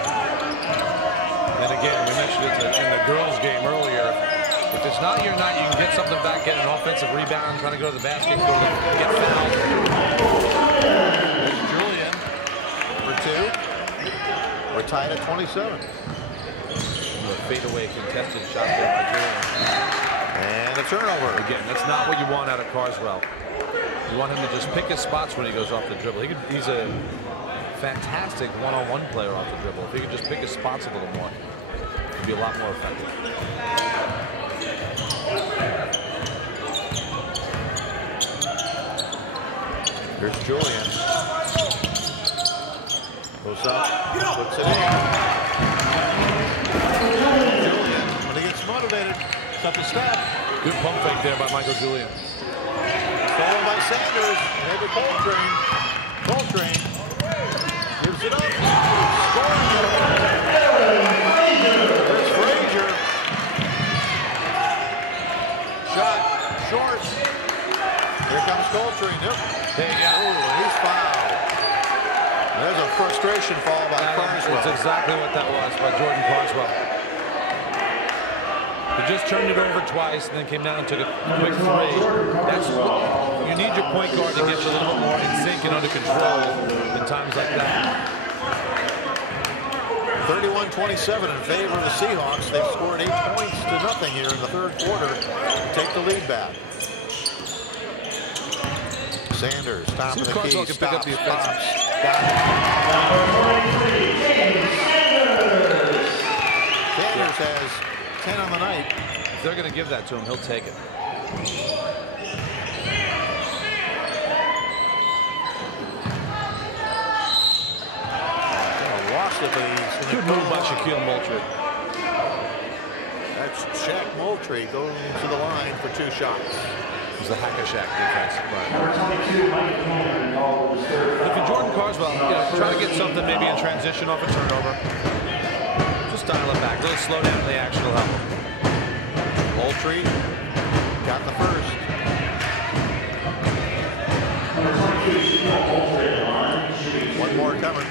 And again, we mentioned it in the girls' game earlier. If it's not your night, you can get something back, get an offensive rebound, trying to go to the basket, get fouled. There's Julian, number 2. We're tied at 27. A fadeaway contested shot there by Julian. And a turnover. Again, that's not what you want out of Carswell. You want him to just pick his spots when he goes off the dribble. He's a fantastic one-on-one player off the dribble. If he could just pick his spots a little more, he'd be a lot more effective. Here's Julian. Goes up, puts it in. Julian, when he gets motivated, up the step. Good pump fake there by Michael Julian. Stolen by Sanders. Maybe Coltrane. Coltrane gives it up. Scoring. There's Frazier. Shot short. Here comes Coltrane. Yep. There you go. Ooh, he's fouled. There's a frustration fall by Carswell. That's exactly what that was by Jordan Carswell. He just turned it over twice and then came down and took a quick 3. That's you need your point guard to get you a little bit more in sync and under control in times like that. 31-27 in favor of the Seahawks. They've scored 8 points to nothing here in the third quarter to take the lead back. Sanders, top of the key, can pick up the offensive. Sanders has 10 on the night. If they're going to give that to him, he'll take it. Lost it, but he's good move by Shaquille Moultrie. That's Shaq Moultrie going to the line for 2 shots. It was the Hack-a-Shack defense. If you're Jordan Carswell, try to get something maybe in transition off a turnover. Just dial it back. Really slow down the action will help him. Moultrie got the first. One more coming.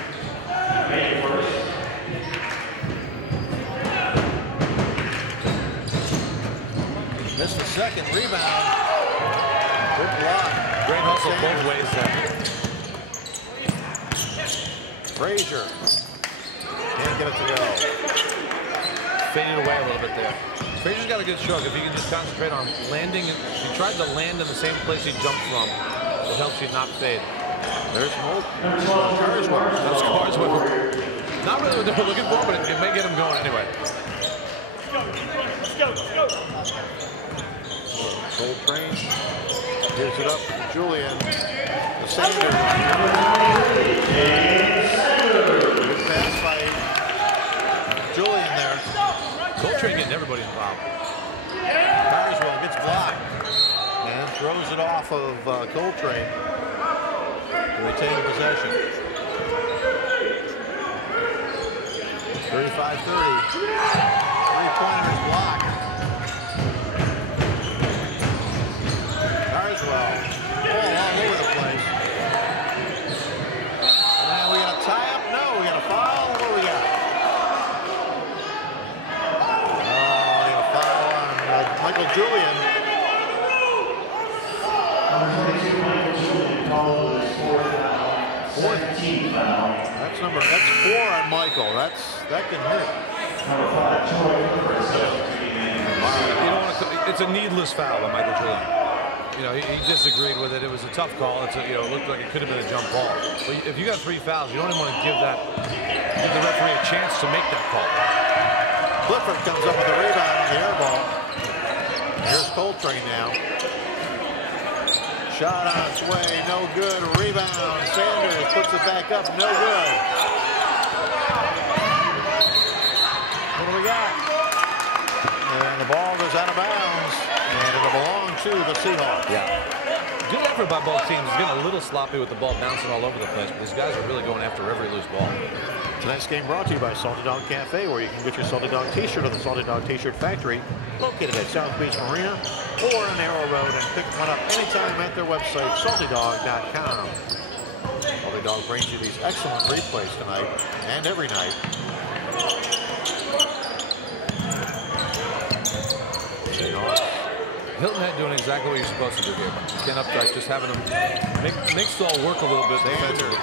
Missed the second rebound. Good block. Great hustle both ways there. Frazier can't get it to go. faded away a little bit there. Frazier's got a good stroke. If he can just concentrate on landing, if he tried to land in the same place he jumped from, it helps you not fade. There's Carswell. That's Carswell. Not really what they were looking for, but it may get him going anyway. Let's go. Coltrane gives it up to Julian. The Sanders. Good pass by Julian there. Coltrane getting everybody involved. Carswell gets blocked and throws it off of Coltrane. Retain possession. 35-30. Three-pointers blocked. Carswell all over the place. And we got a tie-up? No, we got a foul. What do we got? We got a foul on Michael Julian. That's 4 on Michael. That can hurt. It's a needless foul on Michael Julian. You know, he disagreed with it. It was a tough call. It looked like it could have been a jump ball. But if you got 3 fouls, you don't even want to give the referee a chance to make that call. Beaufort comes up with a rebound on the air ball. Here's Coltrane now. Shot on its way, no good. Rebound. Sanders puts it back up, no good. What do we got? And the ball goes out of bounds, and it'll belong to the Seahawks. Yeah. Good effort by both teams. It's getting a little sloppy with the ball bouncing all over the place, but these guys are really going after every loose ball. Tonight's game brought to you by Salty Dog Cafe, where you can get your Salty Dog t-shirt at the Salty Dog T-shirt Factory, located at South Beach Marina or on Arrow Road, and pick one up anytime at their website, saltydog.com. Salty Dog brings you these excellent replays tonight and every night. Hilton Head doing exactly what you're supposed to do here. Ken Updike just having them make Stall work a little bit. Defensively.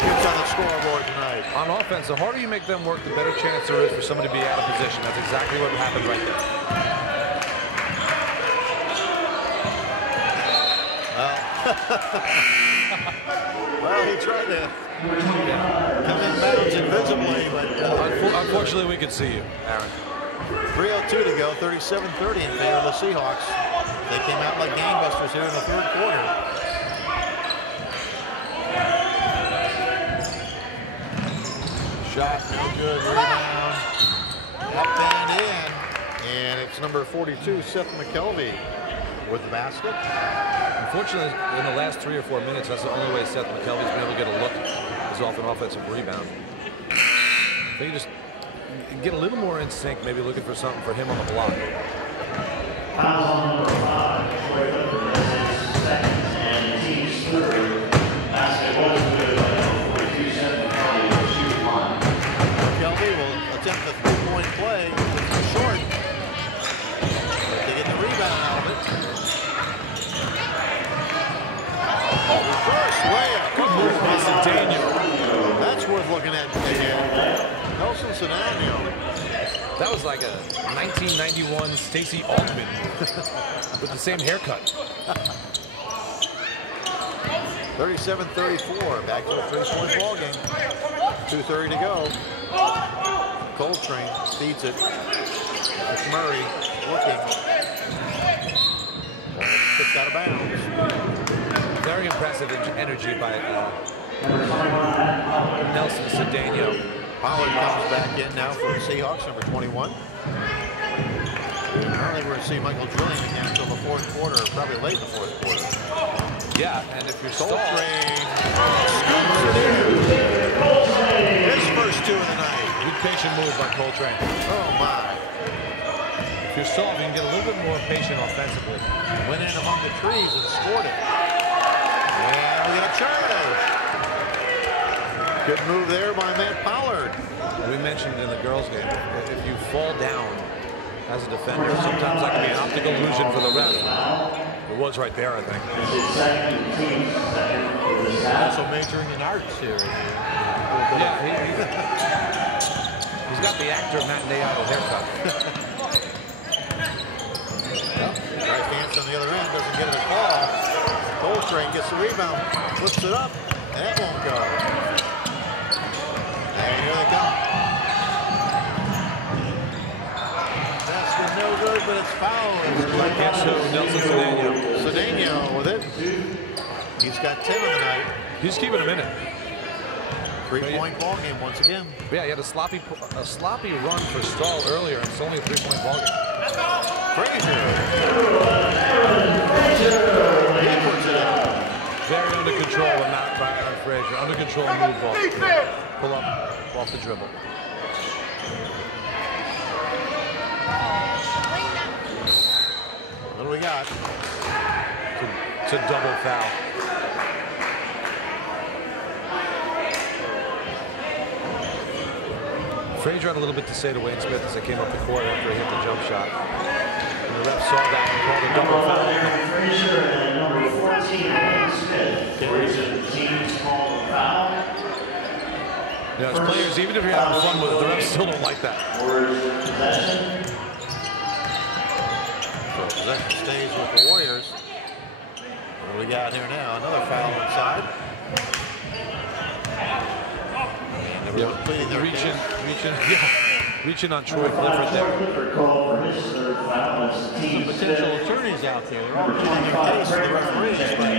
Gets on the scoreboard tonight. On offense, the harder you make them work, the better chance there is for somebody to be out of position. That's exactly what happened right there. Well, he tried to come in bounds invisibly, but unfortunately, we could see you, Aaron. 3:02 to go, 37-30 in favor of the Seahawks. They came out like gangbusters here in the third quarter. Shot, no good, rebound, up and in, and it's number 42, Seth McKelvey, with the basket. Unfortunately, in the last 3 or 4 minutes, that's the only way Seth McKelvey's been able to get a look is off an offensive rebound. I think you just get a little more in sync, maybe looking for something for him on the block. McKelvey will attempt the three-point play. It's short. But they get the rebound out of it. Reverse layup. Good move by Cedeno. That's worth looking at again. Nelson Cedeno. That was like a 1991 Stacey Altman with the same haircut. 37-34. Back to the three-point ball game. 2:30 to go. Coltrane feeds it. McMurray looking. Kicked out of bounds. Very impressive energy by Nelson Cedeno. Pollard comes back in now for the Seahawks, number 21. I don't think we're going to see Michael Julian again until the fourth quarter, or probably late in the fourth quarter. Yeah, and if you're Coltrane scoops it in. His first 2 of the night. Good patient move by Coltrane. Oh my. If you're Stall, you can get a little bit more patient offensively. Went in among the trees and scored it. And we got a charge. Good move there by Matt Pollard. We mentioned in the girls' game, if you fall down as a defender, sometimes that can be an optical illusion for the ref. It was right there, I think. Also majoring in arts here. Yeah, he's got the actor matinee idol haircut. Tries dance on the other end, doesn't get it a call. Coltrane gets the rebound, flips it up, and that won't go. And here they come. That's been no good, but it's foul. Nelson Cedeno. Cedeno with it. He's got 10 on the night. He's keeping him in it. 3-point ball game once again. Yeah, he had a sloppy run for Stahl earlier, and it's only a 3-point ball game. Frazier. Very under control by Aaron Frazier. Under control move ball. Pull up off the dribble. What do we got? It's a double foul. Frazier had a little bit to say to Wayne Smith as they came up the court after he hit the jump shot. And the ref saw that and called a double foul. Frazier and number 14, Wayne Smith. The team's called a foul. Yeah, as players, even if you're having fun with it, the refs still don't like that. Possession. So possession stays with the Warriors. What do we got here now? Another foul inside. Yeah, reaching on Troy Clifford there. Some potential attorneys out there. They're all pleading their case to the referees, but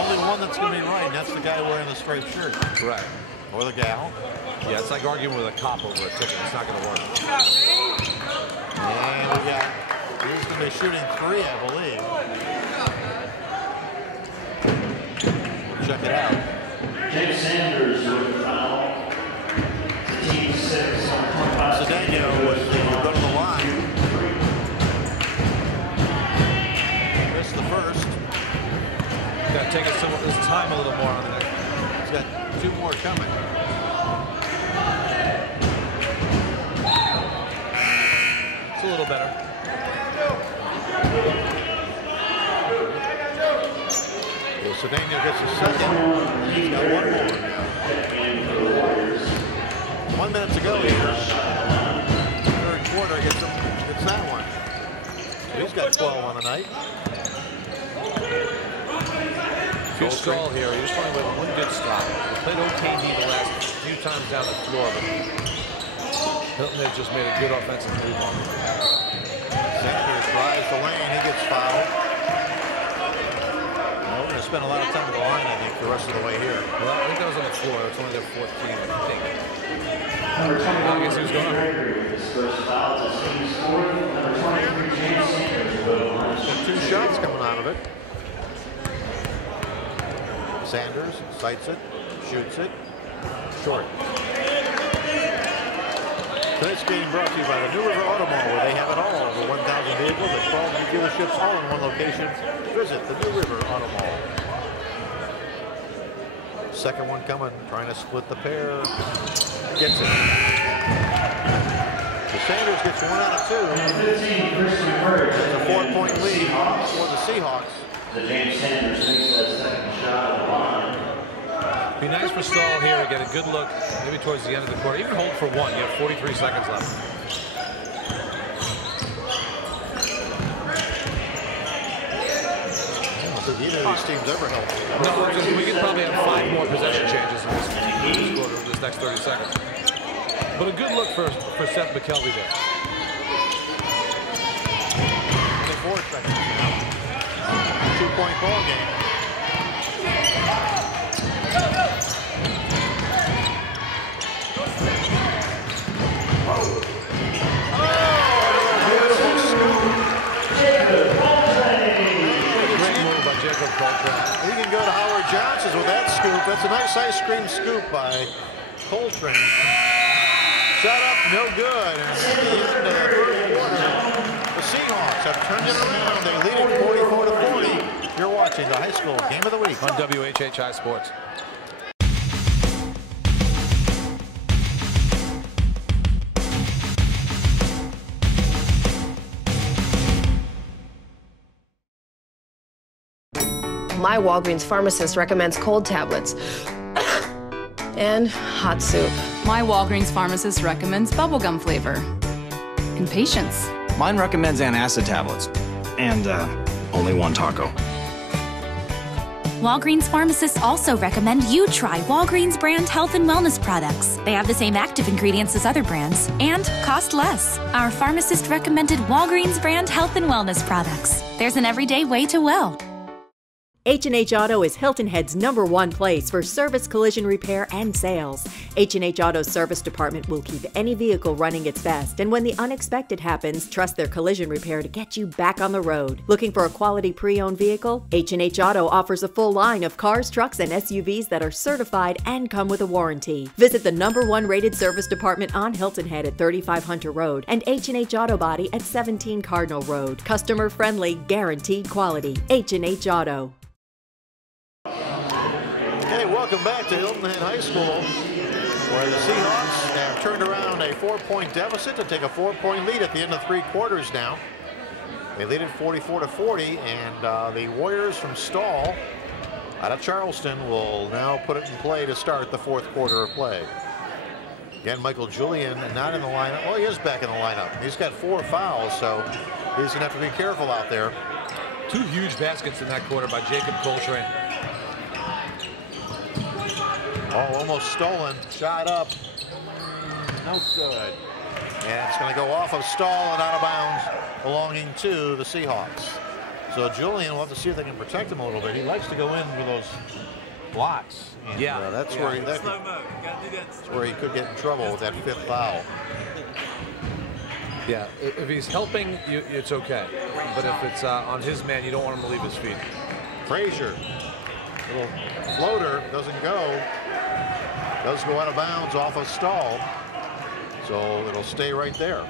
only one that's going to be right, and that's the guy wearing the striped shirt. Right. Or the gal. Yeah, it's like arguing with a cop over a ticket. It's not going to work. And we got, he's going to be shooting 3, I believe. Check it out. James Sanders with the foul. Team 6 on 25. Cedeno would go to the line. Missed the first. He's got to take his time a little more on the next. He's got 2 more coming. It's a little better. Cedeno gets a second. He's got 1 more. 1 minute to go here. Third quarter gets that one. So he's got 12 on the night. Good stall here. He was playing with one good stop. He played okay the last few times down the floor, but Hilton has just made a good offensive move on him. Sanders drives the lane. He gets fouled. Well, we're going to spend a lot of time at the line, I think, the rest of the way here. Well, I think that was on the floor. It's only their 14, I think. Number 21, I guess he was going on. His first foul to team's 4th. Number 23, James Sanders will go on. 2 shots coming out of it. Sanders sights it, shoots it, short. Tonight's game brought to you by the New River Auto Mall, where they have it all. Over 1,000 vehicles at 12 new dealerships, all in one location. Visit the New River Auto Mall. Second one coming, trying to split the pair. Gets it. So Sanders gets 1 out of 2. It's a 4-point lead for the Seahawks. James Sanders makes that second shot at the line. Be nice for Stahl here to get a good look, maybe towards the end of the quarter. Even hold for 1. You have 43 seconds left. I don't think either of these teams ever helped. No, we could probably have 5 more possession changes in this quarter, in this next 30 seconds. But a good look for Seth McKelvey there. 24 seconds. 2-point ball game. He can go to Howard Johnson's with that scoop. That's a nice ice cream scoop by Coltrane. Shot up, no good. And at the end of the third quarter, the Seahawks have turned it around. They lead it 44-40. You're watching the high school game of the week on WHHI Sports. my Walgreens pharmacist recommends cold tablets and hot soup. My Walgreens pharmacist recommends bubblegum flavor. And patience. Mine recommends antacid tablets. And only one taco. Walgreens pharmacists also recommend you try Walgreens brand health and wellness products. They have the same active ingredients as other brands and cost less. Our pharmacist recommended Walgreens brand health and wellness products. There's an everyday way to well. H&H Auto is Hilton Head's #1 place for service, collision repair, and sales. H&H Auto's service department will keep any vehicle running its best, and when the unexpected happens, trust their collision repair to get you back on the road. Looking for a quality pre-owned vehicle? H&H Auto offers a full line of cars, trucks, and SUVs that are certified and come with a warranty. Visit the #1 rated service department on Hilton Head at 35 Hunter Road and H&H Auto Body at 17 Cardinal Road. Customer friendly, guaranteed quality. H&H Auto. Okay, welcome back to Hilton Head High School, where the Seahawks have turned around a 4-point deficit to take a 4-point lead at the end of 3 quarters now. They lead it 44-40, and the Warriors from Stall out of Charleston will now put it in play to start the 4th quarter of play. Again, Michael Julian not in the lineup. Well, he is back in the lineup. He's got 4 fouls, so he's going to have to be careful out there. 2 huge baskets in that quarter by Jacob Coltrane. Oh, almost stolen. Shot up. No good. And it's going to go off of Stall and out of bounds, belonging to the Seahawks. So Julian will have to see if they can protect him a little bit. He likes to go in with those blocks. And, that's where he could get in trouble with that 5th foul. Yeah, if he's helping, it's okay. But if it's on his man, you don't want him to leave his feet. Frazier, little floater, doesn't go. Does go out of bounds off of Stall. So it'll stay right there.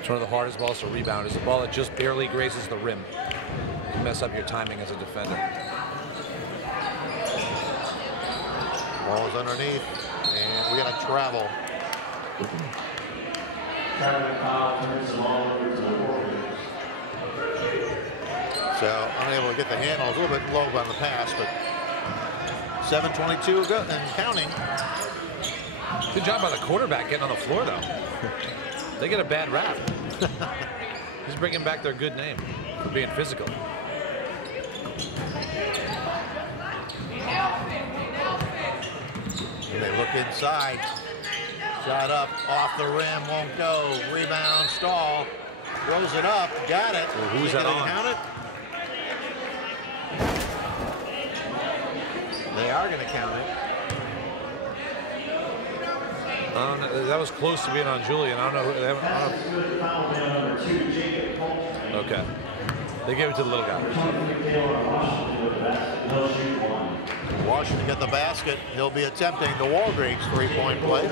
It's one of the hardest balls to rebound. It's a ball that just barely grazes the rim. You mess up your timing as a defender. Ball is underneath, and we got to travel. So unable to get the handle. A little bit low on the pass, but 7:22 and counting. Good job by the quarterback getting on the floor, though. They get a bad rap. He's bringing back their good name for being physical. And they look inside. Shot up, off the rim, won't go. Rebound, Stall. Throws it up, got it. Well, who's that on? Count it? They are going to count it. That was close to being on Julian. I don't know. Okay. They gave it to the little guy. Washington get the basket. He'll be attempting the Walgreens 3-point play.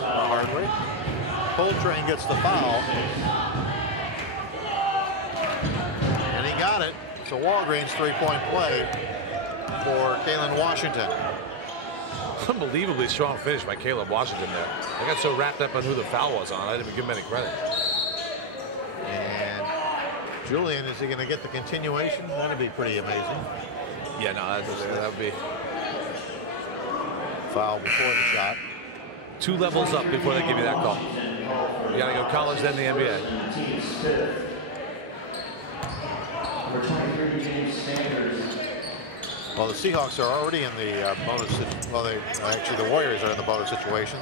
Hargray. Coltrane gets the foul. And he got it. So Walgreens 3-point play for Kalen Washington. Unbelievably strong finish by Caleb Washington there. I got so wrapped up on who the foul was on, I didn't even give him any credit. And Julian, is he going to get the continuation? That'd be pretty amazing. Yeah, no, that would be foul before the shot. 2 levels up before they give you that call. You got to go college, then the NBA. Well, the Seahawks are already in the bonus. Well, actually the Warriors are in the bonus situation.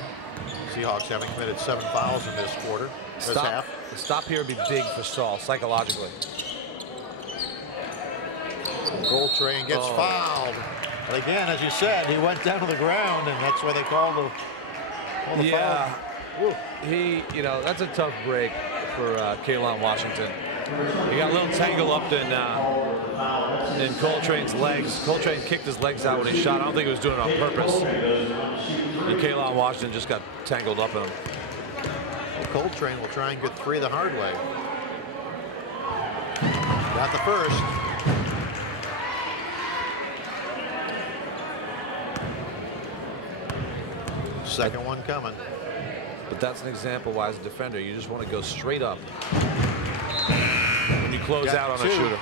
Seahawks having committed 7 fouls in this quarter. This half. The stop here would be big for Stall psychologically. Coltrane gets fouled. But again, as you said, he went down to the ground, and that's why they called the foul. That's a tough break for Kalen Washington. He got a little tangled up in Coltrane's legs. Coltrane kicked his legs out when he shot. I don't think he was doing it on purpose. And Kalen Washington just got tangled up in him. Well, Coltrane will try and get 3 the hard way. Got the first. Second one coming. But that's an example why, as a defender, you just want to go straight up when you close out on a shooter.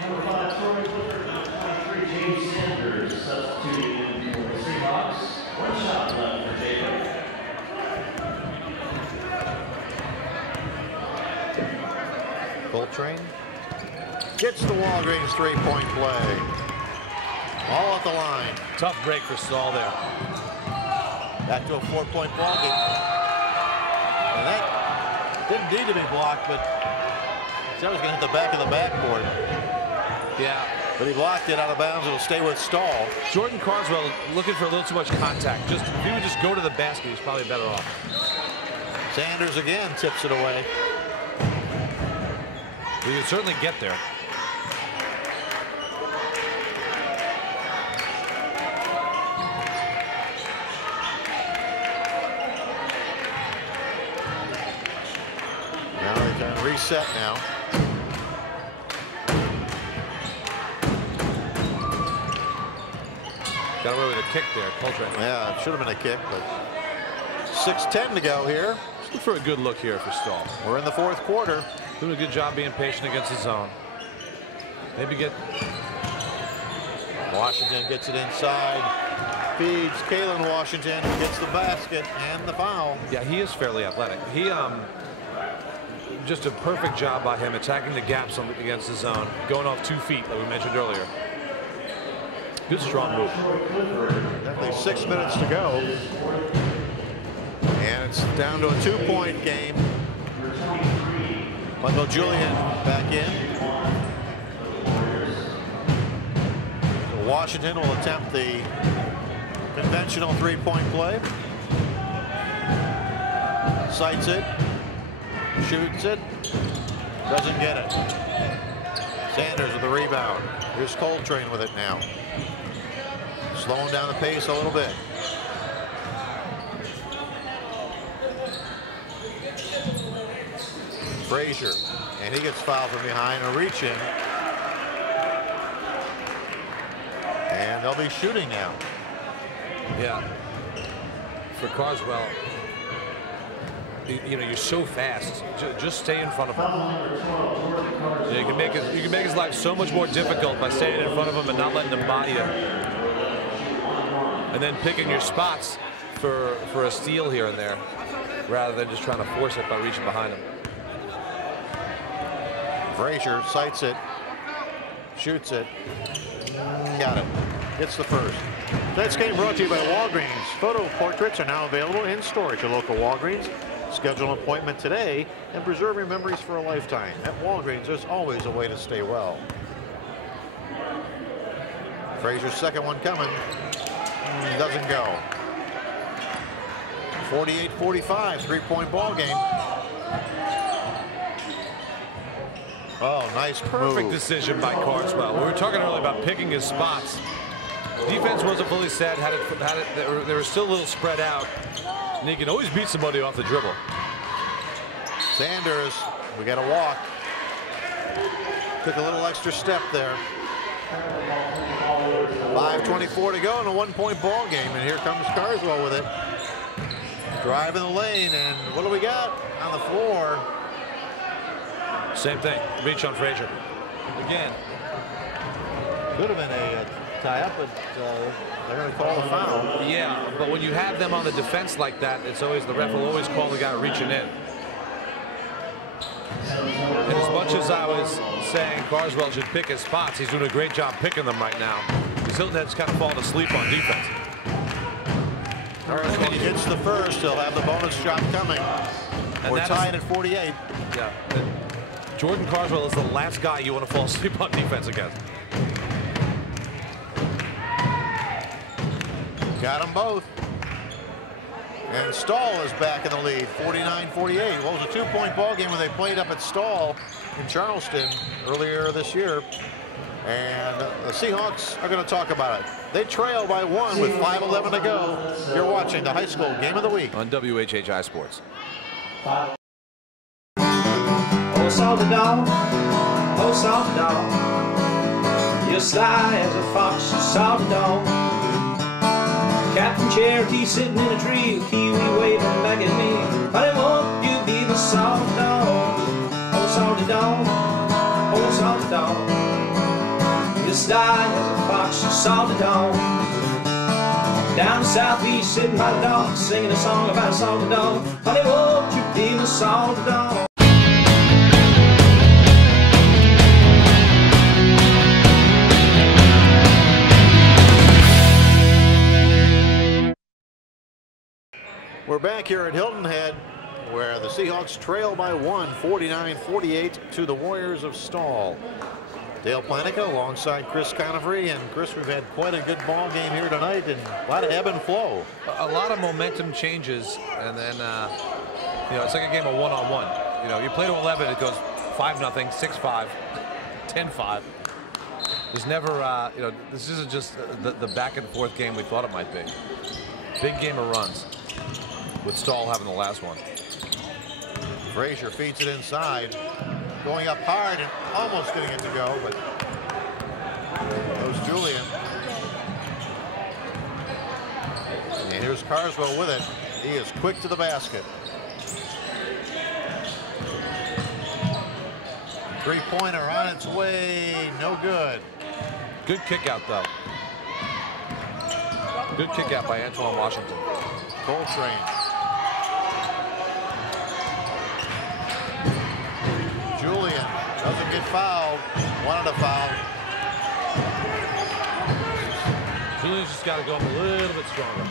Number 5, Troy Clifford. Number 23, James Sanders, substituting in for the Seahawks. 1 shot left for Jacob. Coltrane gets the Walgreens three-point play. All at the line. Tough break for Stahl there. Back to a 4-point ball game. And that didn't need to be blocked, but that was going to hit the back of the backboard. Yeah. But he blocked it out of bounds. It'll stay with Stahl. Jordan Carswell looking for a little too much contact. If he would just go to the basket, he's probably better off. Sanders again tips it away. He can certainly get there. Now they can reset now. Got away with a kick there, Coltrane. Yeah, it should have been a kick, but 6:10 to go here. Let's look for a good look here for Stahl. We're in the 4th quarter. Doing a good job being patient against the zone. Maybe get... Washington gets it inside. Feeds Kalen Washington, who gets the basket and the foul. Yeah, he is fairly athletic. He just a perfect job by him attacking the gaps against the zone, going off 2 feet, like we mentioned earlier. Good strong move. Definitely 6 minutes to go. And it's down to a 2-point game. Michael Julian back in. So Washington will attempt the conventional 3-point play. Sights it. Shoots it. Doesn't get it. Sanders with the rebound. Here's Coltrane with it now. Slowing down the pace a little bit. Frazier, and he gets fouled from behind. A reach in. And they'll be shooting now. Yeah. For Carswell, you know, you're so fast. Just stay in front of him. You can make his life so much more difficult by staying in front of him and not letting him body you. And then picking your spots for a steal here and there, rather than just trying to force it by reaching behind him. Frazier sights it, shoots it, got it, gets the first. Tonight's game brought to you by Walgreens. Photo portraits are now available in storage at local Walgreens. Schedule an appointment today and preserve your memories for a lifetime. At Walgreens, there's always a way to stay well. Frazier's second one coming. Doesn't go. 48-45, 3-point ball game. Oh, nice Perfect move. decision by Carswell. We were talking earlier about picking his spots. Defense wasn't fully set. They were still a little spread out. And he can always beat somebody off the dribble. Sanders, we got a walk. Took a little extra step there. 5:24 to go in a 1-point ball game, and here comes Carswell with it. Driving the lane, and what do we got on the floor? Same thing. Reach on Frazier. Again. Could have been a tie-up, but they're going to call the foul. Yeah, but when you have them on the defense like that, it's always the ref will always call the guy reaching in. And as much as I was saying Carswell should pick his spots, he's doing a great job picking them right now. Because Hilton has kind of fallen asleep on defense. When he hits the first, he'll have the bonus shot coming. And we're tied at 48. Yeah. Jordan Carswell is the last guy you want to fall asleep on defense against. Got them both. And Stahl is back in the lead, 49-48. Well, it was a 2-point ball game when they played up at Stahl in Charleston earlier this year. And the Seahawks are going to talk about it. They trail by 1 with 5:11 to go. You're watching the high school game of the week on WHHI Sports. Oh, salty dog, oh, salty dog. You're sly as a fox, you salty dog. Captain Cherokee sitting in a tree, kiwi waving back at me. Honey, won't you be my salty dog? Oh, salty dog, oh, salty dog. You sly as a fox, you saw the dawn. Down southeast, sitting by the dock, singing a song about a salted dog. Honey, won't you be my salted dog? We're back here at Hilton Head, where the Seahawks trail by 1, 49-48 to the Warriors of Stall. Dale Planicka alongside Chris Conefry. And Chris, we've had quite a good ball game here tonight and a lot of ebb and flow. A lot of momentum changes, and then you know, it's like a game of one-on-one. You know, you play to 11, it goes 5-0, 6-5, 10-5. There's never, you know, this isn't just the back and forth game we thought it might be. Big game of runs, with Stall having the last one. Frazier feeds it inside, going up hard and almost getting it to go, but goes Julian. And here's Carswell with it. He is quick to the basket. Three-pointer on its way, no good. Good kick out though. Good kick out by Antoine Washington. Coltrane. Julian doesn't get fouled. Wanted a foul. Julian's just got to go up a little bit stronger.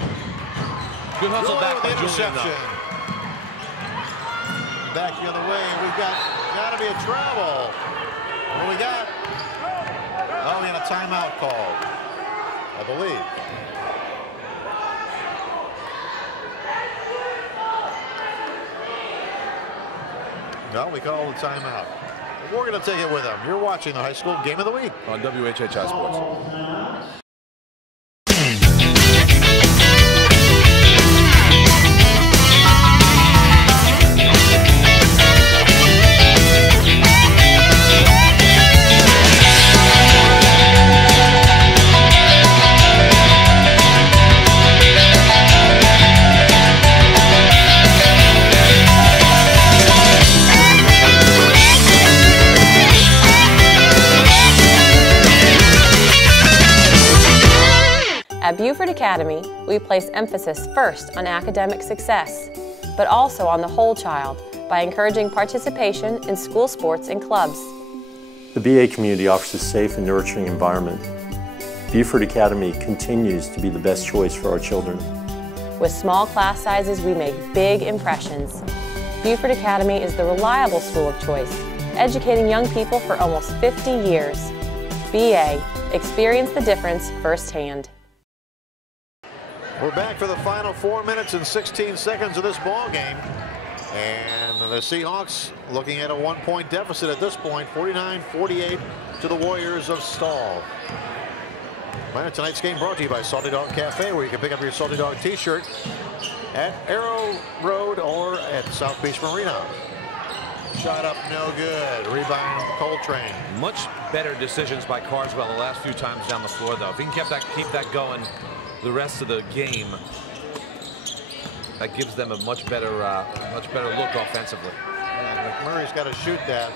Good hustle Julian back by with the Julian interception. Back the other way. We've got to be a travel. What do we got? Oh, we had a timeout called, I believe. No, we called the timeout. We're going to take it with them. You're watching the high school game of the week on WHHI Sports. At Beaufort Academy, we place emphasis first on academic success, but also on the whole child by encouraging participation in school sports and clubs. The BA community offers a safe and nurturing environment. Beaufort Academy continues to be the best choice for our children. With small class sizes, we make big impressions. Beaufort Academy is the reliable school of choice, educating young people for almost 50 years. BA, experience the difference firsthand. We're back for the final 4 minutes and 16 seconds of this ball game. And the Seahawks looking at a 1-point deficit at this point, 49-48 to the Warriors of Stall. Well, tonight's game brought to you by Salty Dog Cafe, where you can pick up your Salty Dog t-shirt at Arrow Road or at South Beach Marina. Shot up, no good. Rebound, Coltrane. Much better decisions by Carswell the last few times down the floor, though. If he can keep that going the rest of the game, that gives them a much better look offensively. Yeah, McMurray's got to shoot that.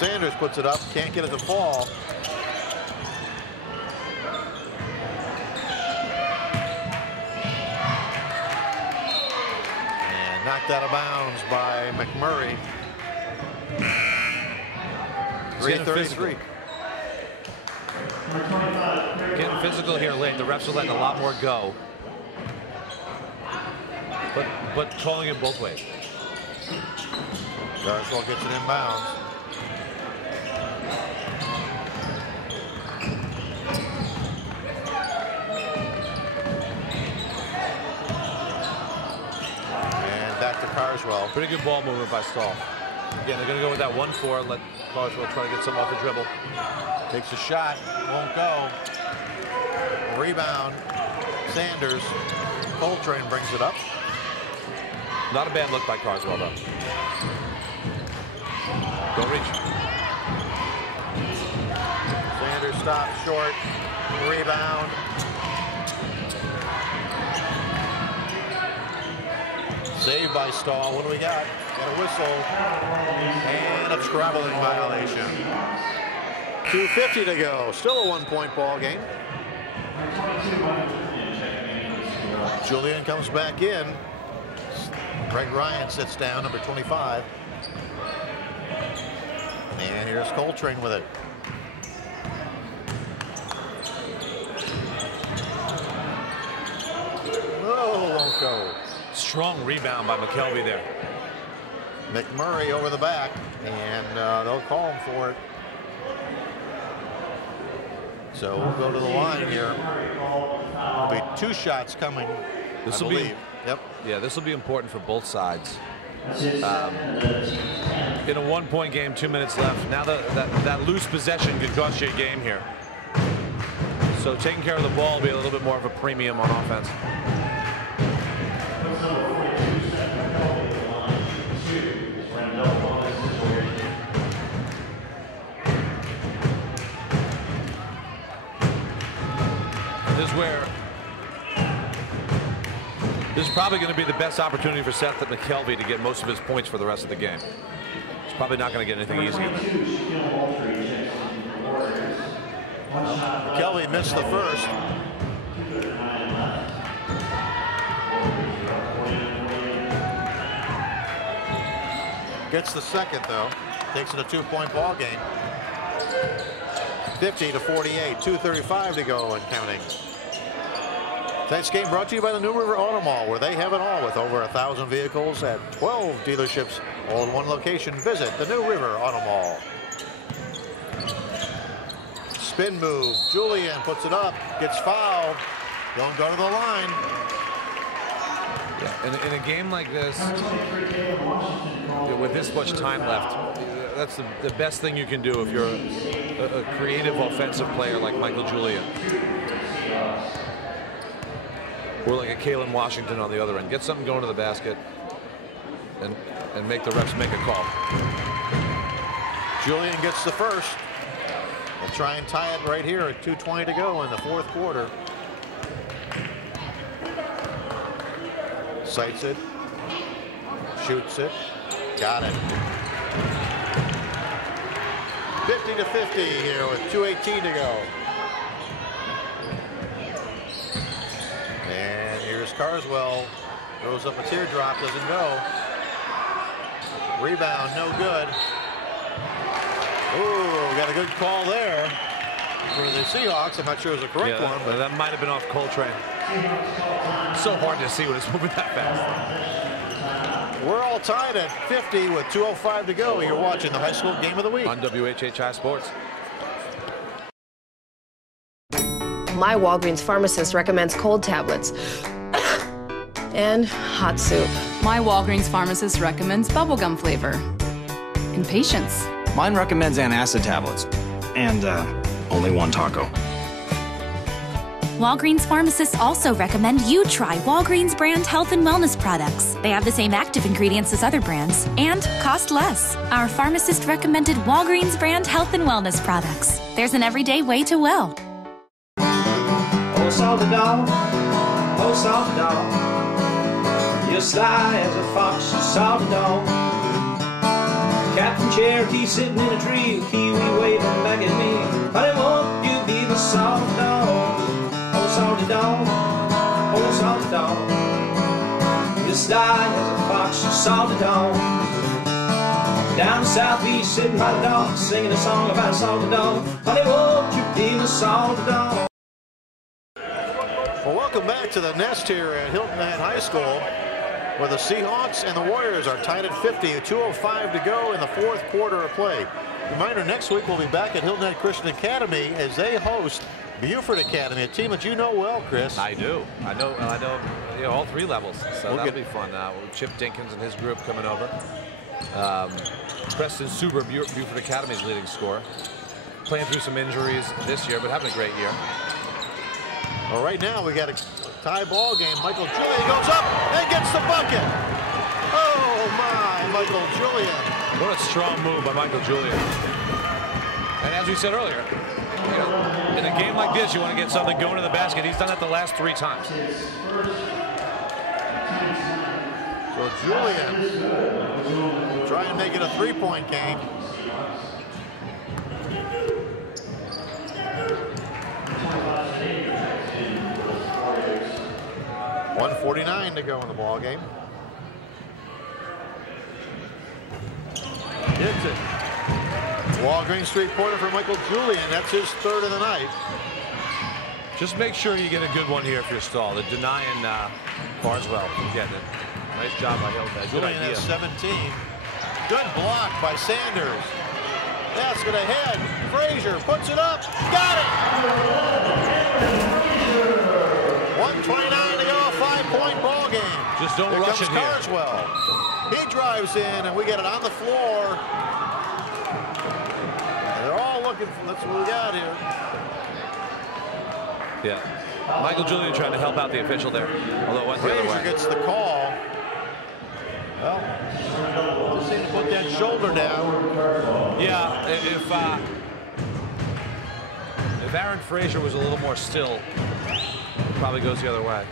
Sanders puts it up, can't get it to fall. And knocked out of bounds by McMurray. 3:33. Getting physical here late. The refs are letting a lot more go, but calling it both ways. Carswell gets it inbounds. And back to Carswell. Pretty good ball movement by Stall. Again, they're going to go with that 1-4 and let Carswell try to get some off the dribble. Takes a shot, won't go. Rebound, Sanders. Coltrane brings it up. Not a bad look by Carswell, though. Don't reach. Sanders stops short. Rebound. Saved by Stall. What do we got? Got a whistle. And And a traveling violation. 2:50 to go. Still a one-point ball game. Julian comes back in. Greg Ryan sits down, number 25. And here's Coltrane with it. Oh, won't go. Strong rebound by McKelvey there. McMurray over the back, and they'll call him for it. So we'll go to the line here. There'll be 2 shots coming. This will be. Yep. Yeah, this will be important for both sides. In a one-point game, 2 minutes left. Now that loose possession could cost you a game here. So taking care of the ball will be a little bit more of a premium on offense. This is probably going to be the best opportunity for Seth McKelvey to get most of his points for the rest of the game. He's probably not going to get anything easy. McKelvey missed the first. Gets the second, though. Takes it a 2-point ball game. 50-48, 2:35 to go and counting. Tonight's game brought to you by the New River Auto Mall, where they have it all with over 1,000 vehicles at 12 dealerships, all in one location. Visit the New River Auto Mall. Spin move. Julian puts it up, gets fouled. Don't go to the line. Yeah, in a game like this, with this much time left, that's the best thing you can do if you're a creative offensive player like Michael Julian. Or like a Kalen Washington on the other end. Get something going to the basket and make the refs make a call. Julian gets the first. They'll try and tie it right here at 2:20 to go in the fourth quarter. Sights it. Shoots it. Got it. 50-50 here with 2:18 to go. And here's Carswell. Throws up a teardrop, doesn't go. Rebound, no good. Ooh, got a good call there for the Seahawks. I'm not sure it was a correct one, but that might have been off Coltrane. So hard to see when it's moving that fast. We're all tied at 50 with 2:05 to go. You're watching the high school game of the week on WHHI Sports. My Walgreens pharmacist recommends cold tablets and hot soup. My Walgreens pharmacist recommends bubblegum flavor and patience. Mine recommends antacid tablets and only one taco. Walgreens pharmacists also recommend you try Walgreens brand health and wellness products. They have the same active ingredients as other brands and cost less. Our pharmacist recommended Walgreens brand health and wellness products. There's an everyday way to well. Oh, salty dog, oh, salty dog, you're sly as a fox, you salty dog. Captain Cherokee sitting in a tree, kiwi waving back at me. Honey, won't you be the salty dog? Oh, salty dog, oh, salty dog, you're sly as a fox, you salty dog. Down southeast, sitting by the dog, singing a song about a salty dog. Honey, won't you be the salty dog? Well, welcome back to the nest here at Hilton Head High School, where the Seahawks and the Warriors are tied at 50, 2:05 to go in the fourth quarter of play. Reminder, next week we'll be back at Hilton Head Christian Academy as they host Beaufort Academy, a team that you know well, Chris. I do. I know you know, all three levels, so that'll be fun. Chip Dinkins and his group coming over. Preston Suber, Beaufort Academy's leading scorer. Playing through some injuries this year, but having a great year. Well, right now we got a tie ball game. Michael Julian goes up and gets the bucket. Oh my, Michael Julian. What a strong move by Michael Julian. And as we said earlier, you know, in a game like this, you want to get something going in the basket. He's done that the last 3 times. So So Julian trying to make it a 3-point game. .149 to go in the ball game. Hits it. Walgreens three-pointer for Michael Julian. That's his third of the night. Just make sure you get a good one here if you're stalled. They're denying Barswell from getting it. Nice job by Hilton. Julian has 17. Good block by Sanders. Basket ahead. Frazier puts it up. Got it. 1:29 to go. 5-point ball game. Just don't rush it here. Carswell. He drives in, and we get it on the floor. And they're all looking for. That's what we got here. Yeah. Michael Julian trying to help out the official there, although it went the other way. Frazier gets the call. Well, just need to put that shoulder down. Yeah, if Aaron Frazier was a little more still, it probably goes the other way.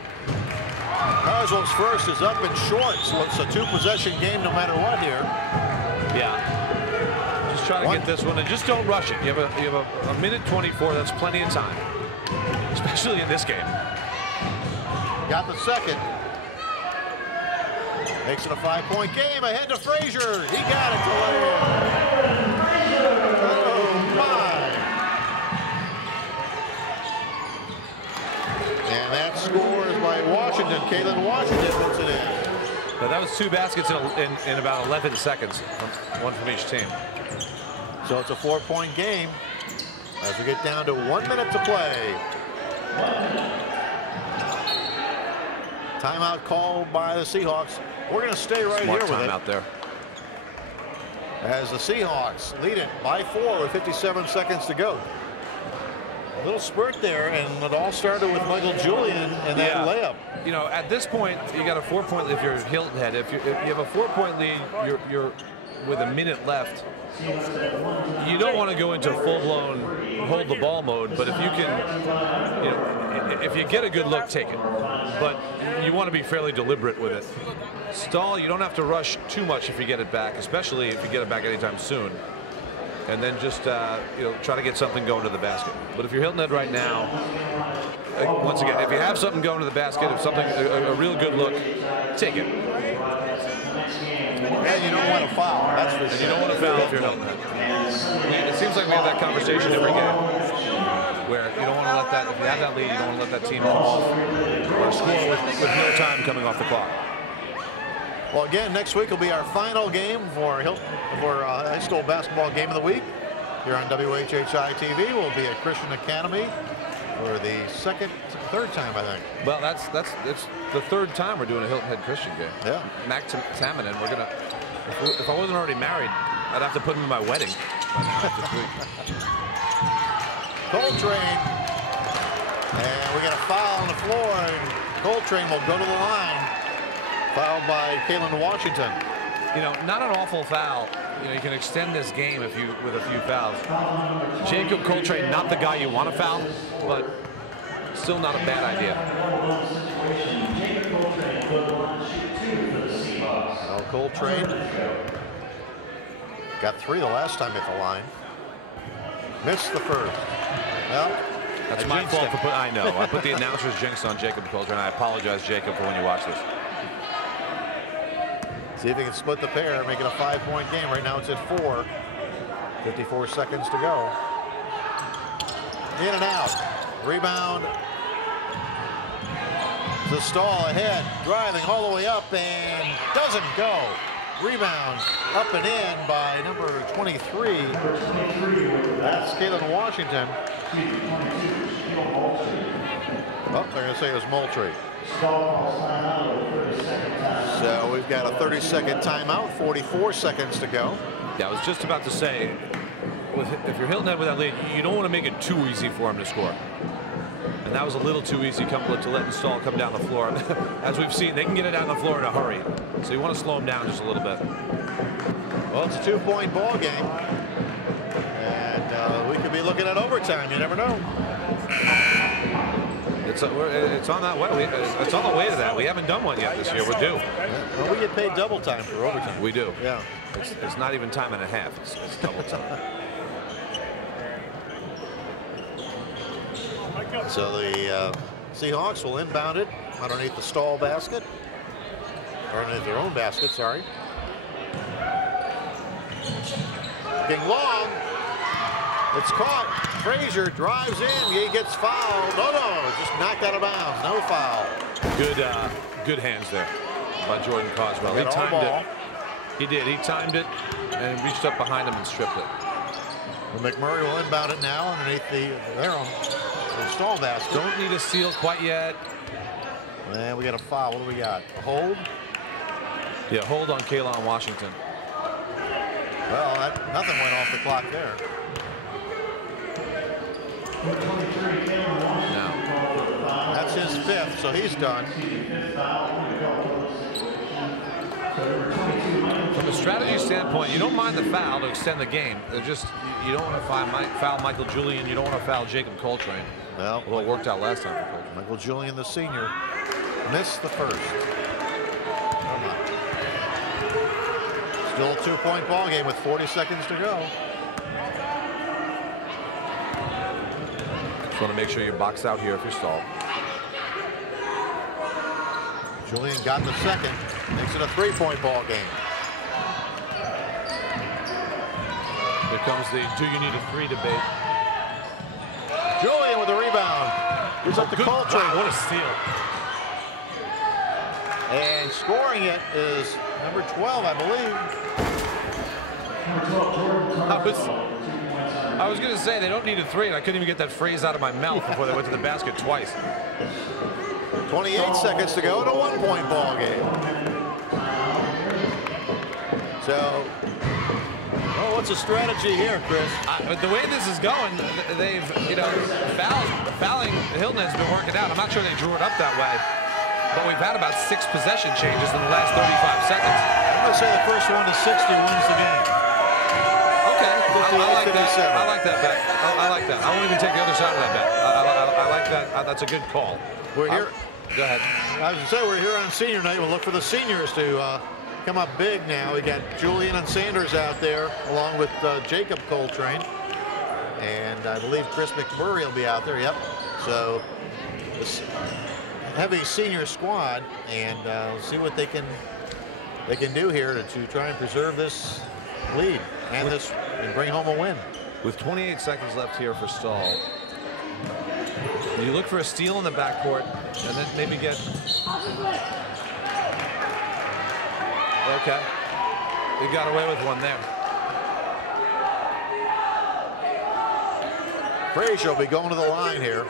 Carswell's first is up and short, so it's a 2-possession game no matter what here. Yeah. Just try to get this one, and just don't rush it. You have a minute 24. That's plenty of time, especially in this game. Got the second. Makes it a 5-point game. Ahead to Frazier. He got it to lay in. Oh, my. And that score is by Washington. Kalen Washington puts it in. Now that was 2 baskets in about 11 seconds, one from each team. So it's a 4-point game as we get down to 1 minute to play. Timeout called by the Seahawks. We're going to stay right here with it. Out there. As the Seahawks lead it by 4 with 57 seconds to go. A little spurt there, and it all started with Michael Julian and that layup. You know, at this point, you got a 4-point lead if you're Hilton Head. If you have a 4-point lead, you're with a minute left. You don't want to go into full-blown hold the ball mode, but if you can, you know, if you get a good look, take it. But you want to be fairly deliberate with it. Stall, you don't have to rush too much if you get it back, especially if you get it back anytime soon. And then just you know, try to get something going to the basket. But if you're Hilton Head right now, once again, if you have something going to the basket, if something a real good look, take it. And you don't want to foul. That's for sure. You don't want to foul if you're Hilton Head. It seems like we have that conversation every game, where you don't want to let that. If you have that lead, you don't want to let that team off or score with no time coming off the clock. Well, again, next week will be our final game for Hilton high school basketball game of the week. Here on WHHI-TV, we'll be at Christian Academy for the third time, I think. Well, it's the third time we're doing a Hilton Head Christian game. Yeah. Mac Tamminen, we're gonna. If I wasn't already married, I'd have to put him in my wedding. Coltrane, and we got a foul on the floor, and Coltrane will go to the line. Fouled by Kalen Washington. You know, not an awful foul. You know, you can extend this game with a few fouls. Jacob Coltrane, not the guy you want to foul, but still not a bad idea. Well, Coltrane got 3 the last time at the line. Missed the first. Well, that's my fault for putting. I know. I put the announcer's jinx on Jacob Coltrane. I apologize, Jacob, for when you watch this. See if he can split the pair, make it a 5-point game. Right now it's at 4. 54 seconds to go. In and out. Rebound. The Stall ahead, driving all the way up and doesn't go. Rebound up and in by number 23. That's Kalen Washington. Oh, they're going to say it was Moultrie. So we've got a 30-second timeout, 44 seconds to go. Yeah, I was just about to say, if you're Hilton Head with that lead, you don't want to make it too easy for him to score. And that was a little too easy to let the Stall come down the floor. As we've seen, they can get it down the floor in a hurry. So you want to slow them down just a little bit. Well, it's a 2-point ball game. And we could be looking at overtime. You never know. It's on that way. It's on the way to that. We haven't done one yet this year. We're due. Yeah. Well, we get paid double time for overtime. We do. Yeah. It's not even time and a half. It's double time. So the Seahawks will inbound it underneath the stall basket. Or underneath their own basket, sorry. Looking long. It's caught. Frazier drives in. He gets fouled. No, just knocked out of bounds. No foul. Good hands there by Jordan Coswell. He timed it. He did. He timed it and reached up behind him and stripped it. Well, McMurray will inbound it now underneath their own stall basket. Don't need a steal quite yet. And we got a foul. What do we got? A hold? Yeah, hold on Kalon Washington. Well, nothing went off the clock there. No. That's his fifth, so he's done. From a strategy standpoint, you don't mind the foul to extend the game. They're just, you don't want to foul Michael Julian. You don't want to foul Jacob Coltrane. Well, it worked out last time for Coltrane. Michael Julian, the senior, missed the first. Still a 2-point ball game with 40 seconds to go. Just want to make sure you box out here if you're stalled. Julian got the second. Makes it a 3-point ball game. Here comes the do you need a 3 debate. Julian with the rebound. He's up to Coltrane. Wow, what a steal. And scoring it is number 12, I believe. I was going to say they don't need a 3, and I couldn't even get that phrase out of my mouth before they went to the basket twice. 28 seconds to go in a 1-point ball game. So, what's the strategy here, Chris? The way this is going, they've, fouling Hilton has been working out. I'm not sure they drew it up that way, but we've had about 6 possession changes in the last 35 seconds. I'm going to say the first one to 60 wins the game. Okay, I like that. I like that bet. I like that. I won't even take the other side of that bet. I like that. That's a good call. We're here. Go ahead. I was going to say, we're here on senior night. We'll look for the seniors to come up big now. We got Julian and Sanders out there, along with Jacob Coltrane. And I believe Chris McMurray will be out there. Yep. So, this heavy senior squad, and we'll see what they can do here to try and preserve this lead and bring home a win. With 28 seconds left here for Stahl, you look for a steal in the backcourt and then maybe get. Okay, you got away with one there. Frazier will be going to the line here.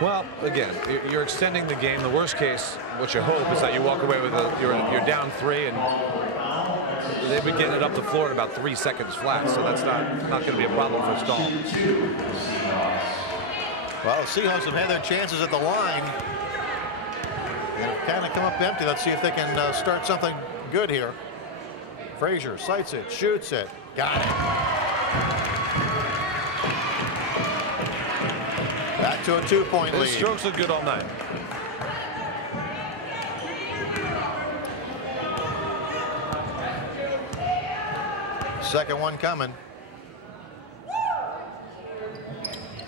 Well, again, you're extending the game. The worst case, what you hope is that you walk away with you're down 3 and they've been getting it up the floor in about 3 seconds flat, so that's not going to be a problem for Stahl. Well, the Seahawks have had their chances at the line and have kind of come up empty. Let's see if they can start something good here. Frazier sights it, shoots it, got it. Back to a 2-point lead. His strokes look good all night. Second one coming.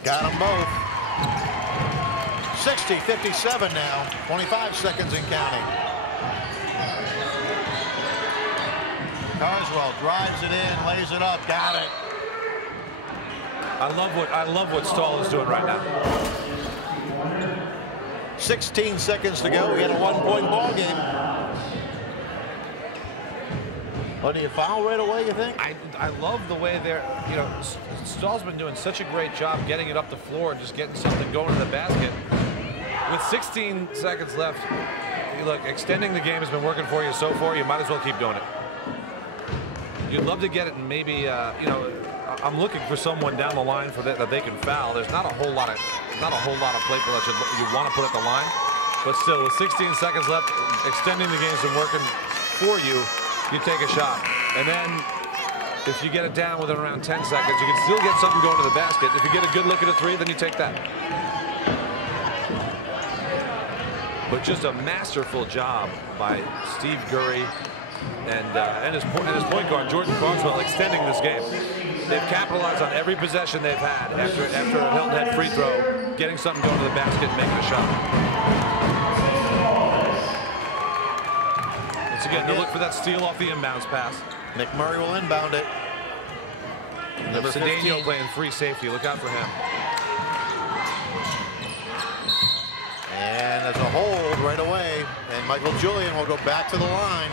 Got them both. 60-57 now. 25 seconds and counting. Carswell drives it in, lays it up, got it. I love what Stahl is doing right now. 16 seconds to go. We had a 1-point ball game. Oh, do you foul right away, you think? I love the way Stahl's been doing such a great job getting it up the floor and just getting something going in the basket. With 16 seconds left, look, extending the game has been working for you so far. You might as well keep doing it. You'd love to get it, and maybe I'm looking for someone down the line that they can foul. There's not a whole lot of people that you want to put at the line, but still, with 16 seconds left, extending the game's been working for you. You take a shot, and then if you get it down within around 10 seconds, you can still get something going to the basket. If you get a good look at a 3, then you take that. But just a masterful job by Steve Gurry and his point guard, Jordan Carswell, extending this game. They've capitalized on every possession they've had after a Hilton Head free throw, getting something going to the basket and making a shot. Once again, they'll look for that steal off the inbounds pass. McMurray will inbound it. Number Cedeno 15 playing free safety. Look out for him. And there's a hold right away. And Michael Julian will go back to the line.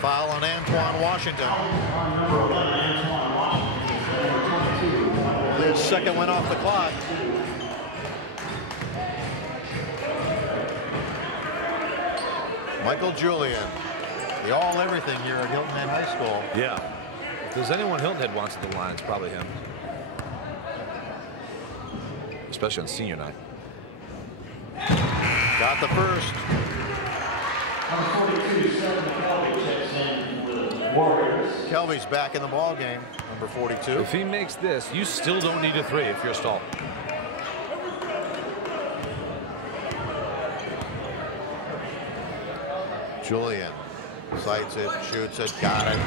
Foul on Antoine Washington. The second went off the clock. Michael Julian, the all-everything here at Hilton Head High School. Yeah. If there's anyone Hilton Head wants at the line, it's probably him. Especially on senior night. Got the first. Kelby's back in the ball game, number 42. If he makes this, you still don't need a three if you're stalled. Julian sights it, shoots it, got it.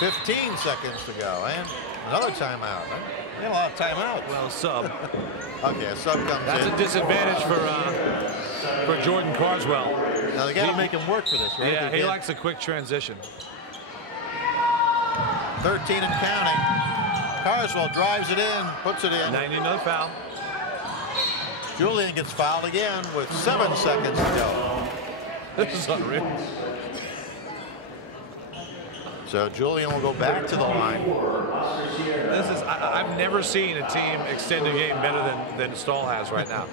15 seconds to go, and another timeout. They had a lot of timeouts. Well, sub. Okay, a sub comes in. That's a disadvantage for Jordan Carswell. Now they got to make him work for this, right? Yeah, he likes a quick transition. 13 and counting. Carswell drives it in, puts it in. Now you need another foul. Julian gets fouled again with 7 seconds to go. This is unreal. So Julian will go back to the line. This is I've never seen a team extend a game better than Stahl has right now.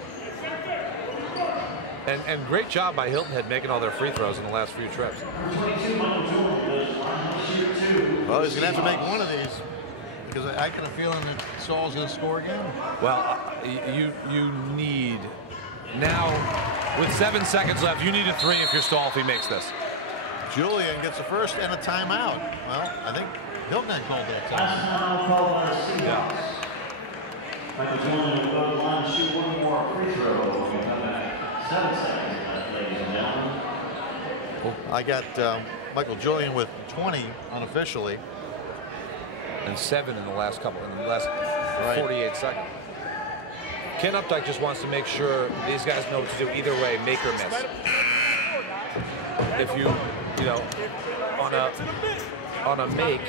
And great job by Hilton Head making all their free throws in the last few trips. Well, he's going to have to make one of these because I get a feeling that Stahl's going to score again. Well, you need now with 7 seconds left. You need a three if you're Stahl if he makes this. Julian gets a first and a timeout. Well, I think Hilton Head called that time. Called by the Seahawks. Michael Julian will go to the line and shoot one more free throw. When we come back. 7 seconds left, ladies and gentlemen. Well, I got Michael Julian with 20 unofficially, and 7 in the last 48 seconds. Ken Updike just wants to make sure these guys know what to do either way, make or miss. If you know, on a make,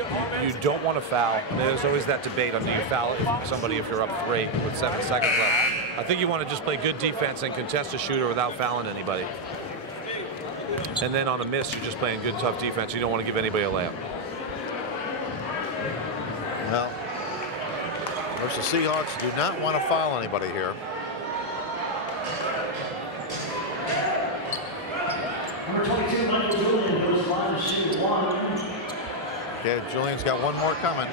you don't want to foul. There's always that debate on do you foul somebody if you're up 3 with 7 seconds left. I think you want to just play good defense and contest a shooter without fouling anybody. And then on a miss, you're just playing good, tough defense. You don't want to give anybody a layup. Well, of course, the Seahawks do not want to foul anybody here. Number 22, Michael Julian goes line to shoot one. Okay, Julian's got one more coming.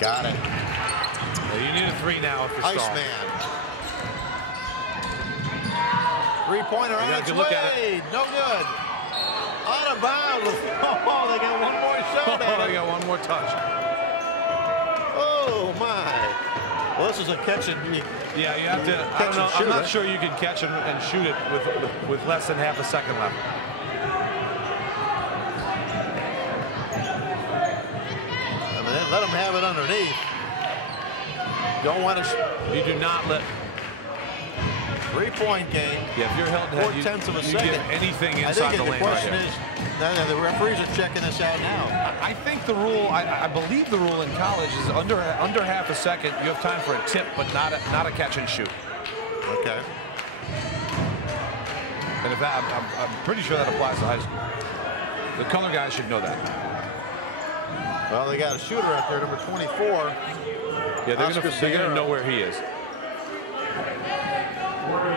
Got it. Well, you need a 3 now if you're Iceman. 3-pointer on its way. No good. Out of bounds. Oh, they got one more shot at it. They got one more touch. Oh, my. Well, this is a catch and yeah, you have to. I don't know. I'm not sure you can catch and shoot it with less than half a second left. I mean, let them have it underneath. Don't want to. You do not let. 3-point game. Yeah, if you're Hilton Head, 4/10 of a you second. get anything inside the lane. The question is, the referees are checking this out now. I think the rule, I believe the rule in college is under half a second, you have time for a tip, but not a catch and shoot. Okay. And if that, I'm pretty sure that applies to high school. The color guys should know that. Well, they got a shooter out there, number 24. Yeah, they're gonna know where he is.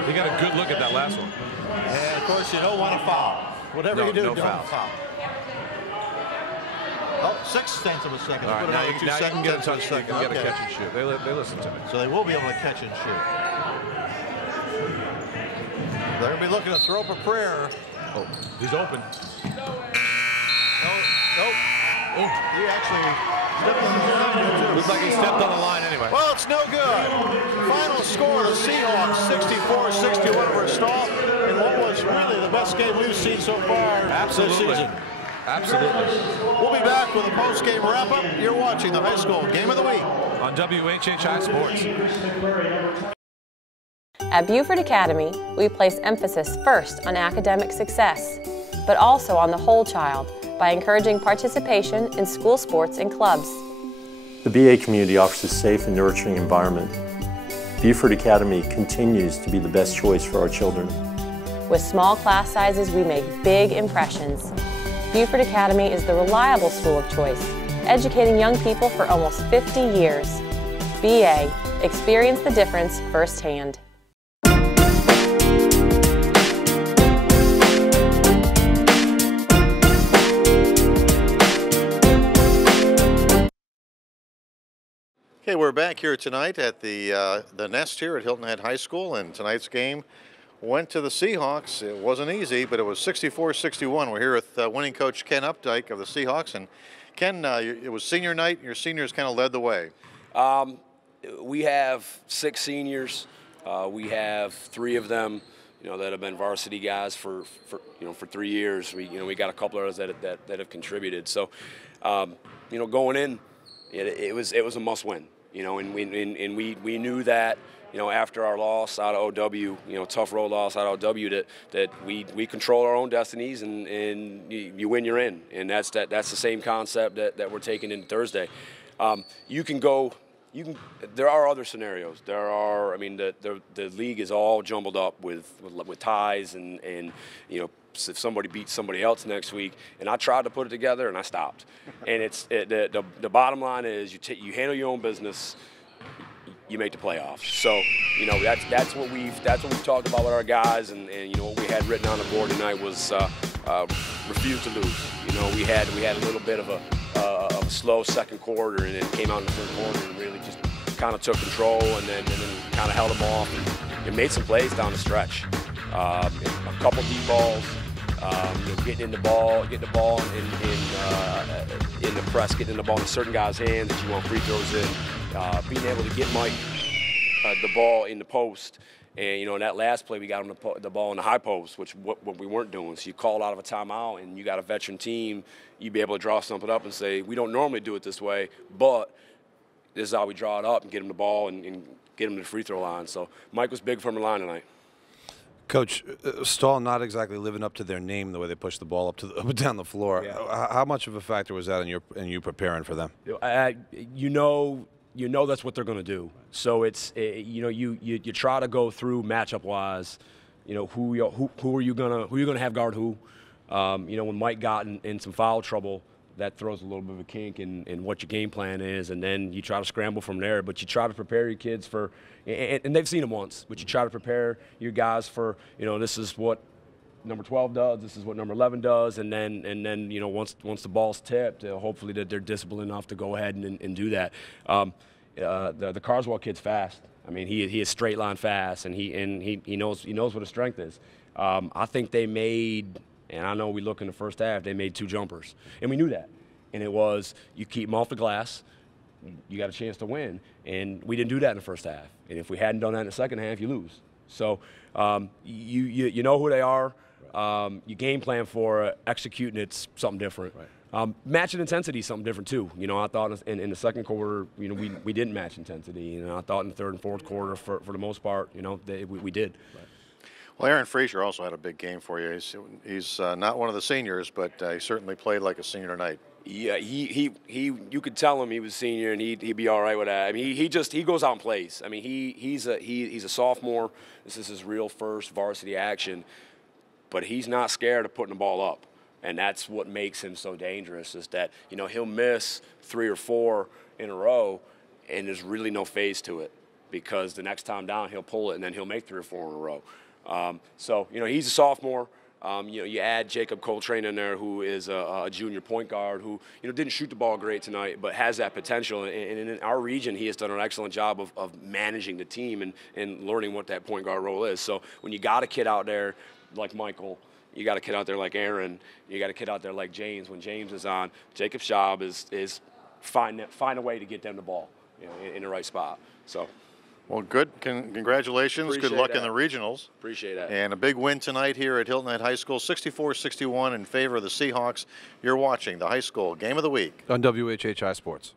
They got a good look at that last one. And of course, you don't want to foul. Whatever you do, don't foul. Oh, 6/10 of a second. All right, now you can get a touch. You can get a catch and shoot. They listen to me. So they will be able to catch and shoot. They're going to be looking to throw up a prayer. Oh, he's open. Nope. He actually stepped on the line too. Looks like he stepped on the line anyway. Well, it's no good. Final score, the Seahawks 64-61 over Stall in what was really the best game we've seen so far this season. Absolutely. We'll be back with a post-game wrap-up. You're watching the high school game of the week on WHHI Sports. At Beaufort Academy, we place emphasis first on academic success, but also on the whole child by encouraging participation in school sports and clubs. The BA community offers a safe and nurturing environment. Beaufort Academy continues to be the best choice for our children. With small class sizes, we make big impressions. Beaufort Academy is the reliable school of choice, educating young people for almost 50 years. BA, experience the difference firsthand. Okay, we're back here tonight at the Nest here at Hilton Head High School, and tonight's game went to the Seahawks. It wasn't easy, but it was 64-61. We're here with winning coach Ken Updike of the Seahawks, and Ken, it was senior night, and your seniors kind of led the way. We have 6 seniors. We have 3 of them, that have been varsity guys for 3 years. We got a couple of others that have contributed. So, going in, it was a must win. And we knew that, after our loss out of OW, tough road loss out of OW, that we control our own destinies, and you win, you're in. And that's the same concept that we're taking in Thursday. There are other scenarios. The league is all jumbled up with ties and if somebody beats somebody else next week, and I tried to put it together and I stopped. And the bottom line is you handle your own business, you make the playoffs. So that's what we've talked about with our guys, and what we had written on the board tonight was refuse to lose. We had a little bit of a slow second quarter, and it came out in the third quarter and really just kind of took control, and then kind of held them off and made some plays down the stretch. A couple deep balls, getting the ball in the press, getting the ball in certain guys' hands that you want free throws in, being able to get Mike the ball in the post. And, in that last play, we got him the ball in the high post, which what we weren't doing. So you called out of a timeout, and you got a veteran team, you'd be able to draw something up and say, we don't normally do it this way, but this is how we draw it up and get him the ball and get him to the free throw line. So Mike was big from the line tonight. Coach, Stahl not exactly living up to their name the way they pushed the ball up and down the floor. Yeah. How much of a factor was that in you preparing for them? You know that's what they're going to do. So it's you try to go through matchup wise. Who are you gonna have guard who? When Mike got in some foul trouble, that throws a little bit of a kink in what your game plan is, and then you try to scramble from there. But you try to prepare your kids for, and they've seen them once, but you try to prepare your guys for, this is what number 12 does, this is what number 11 does, and then once the ball's tipped, hopefully that they're disciplined enough to go ahead and do that. The Carswell kid's fast. I mean, he is straight line fast, and he knows what his strength is. I think they made. And I know we look in the first half, they made 2 jumpers. And we knew that. And it was, you keep them off the glass, you got a chance to win. And we didn't do that in the first half. And if we hadn't done that in the second half, you lose. So you know who they are. You game plan for executing it's something different. Right. Matching intensity is something different too. I thought in the second quarter, we didn't match intensity. I thought in the third and fourth quarter, for the most part, we did. Right. Well, Aaron Frazier also had a big game for you. He's not one of the seniors, but he certainly played like a senior tonight. Yeah, you could tell him he was a senior, and he'd be all right with that. I mean, he goes out and plays. I mean, he's a sophomore. This is his real first varsity action, but he's not scared of putting the ball up, and that's what makes him so dangerous. Is that he'll miss 3 or 4 in a row, and there's really no phase to it, because the next time down he'll pull it, and then he'll make 3 or 4 in a row. So he's a sophomore. You add Jacob Coltrane in there, who is a junior point guard who didn't shoot the ball great tonight, but has that potential. And in our region, he has done an excellent job of managing the team and learning what that point guard role is. So when you got a kid out there like Michael, You got a kid out there like Aaron. You got a kid out there like James. When James is on, Jacob's job is find a way to get them the ball, in the right spot. So. Well, good. Congratulations. Appreciate good luck that. in the regionals. Appreciate that. And a big win tonight here at Hilton Head High School, 64-61 in favor of the Seahawks. You're watching the high school game of the week on WHHI Sports.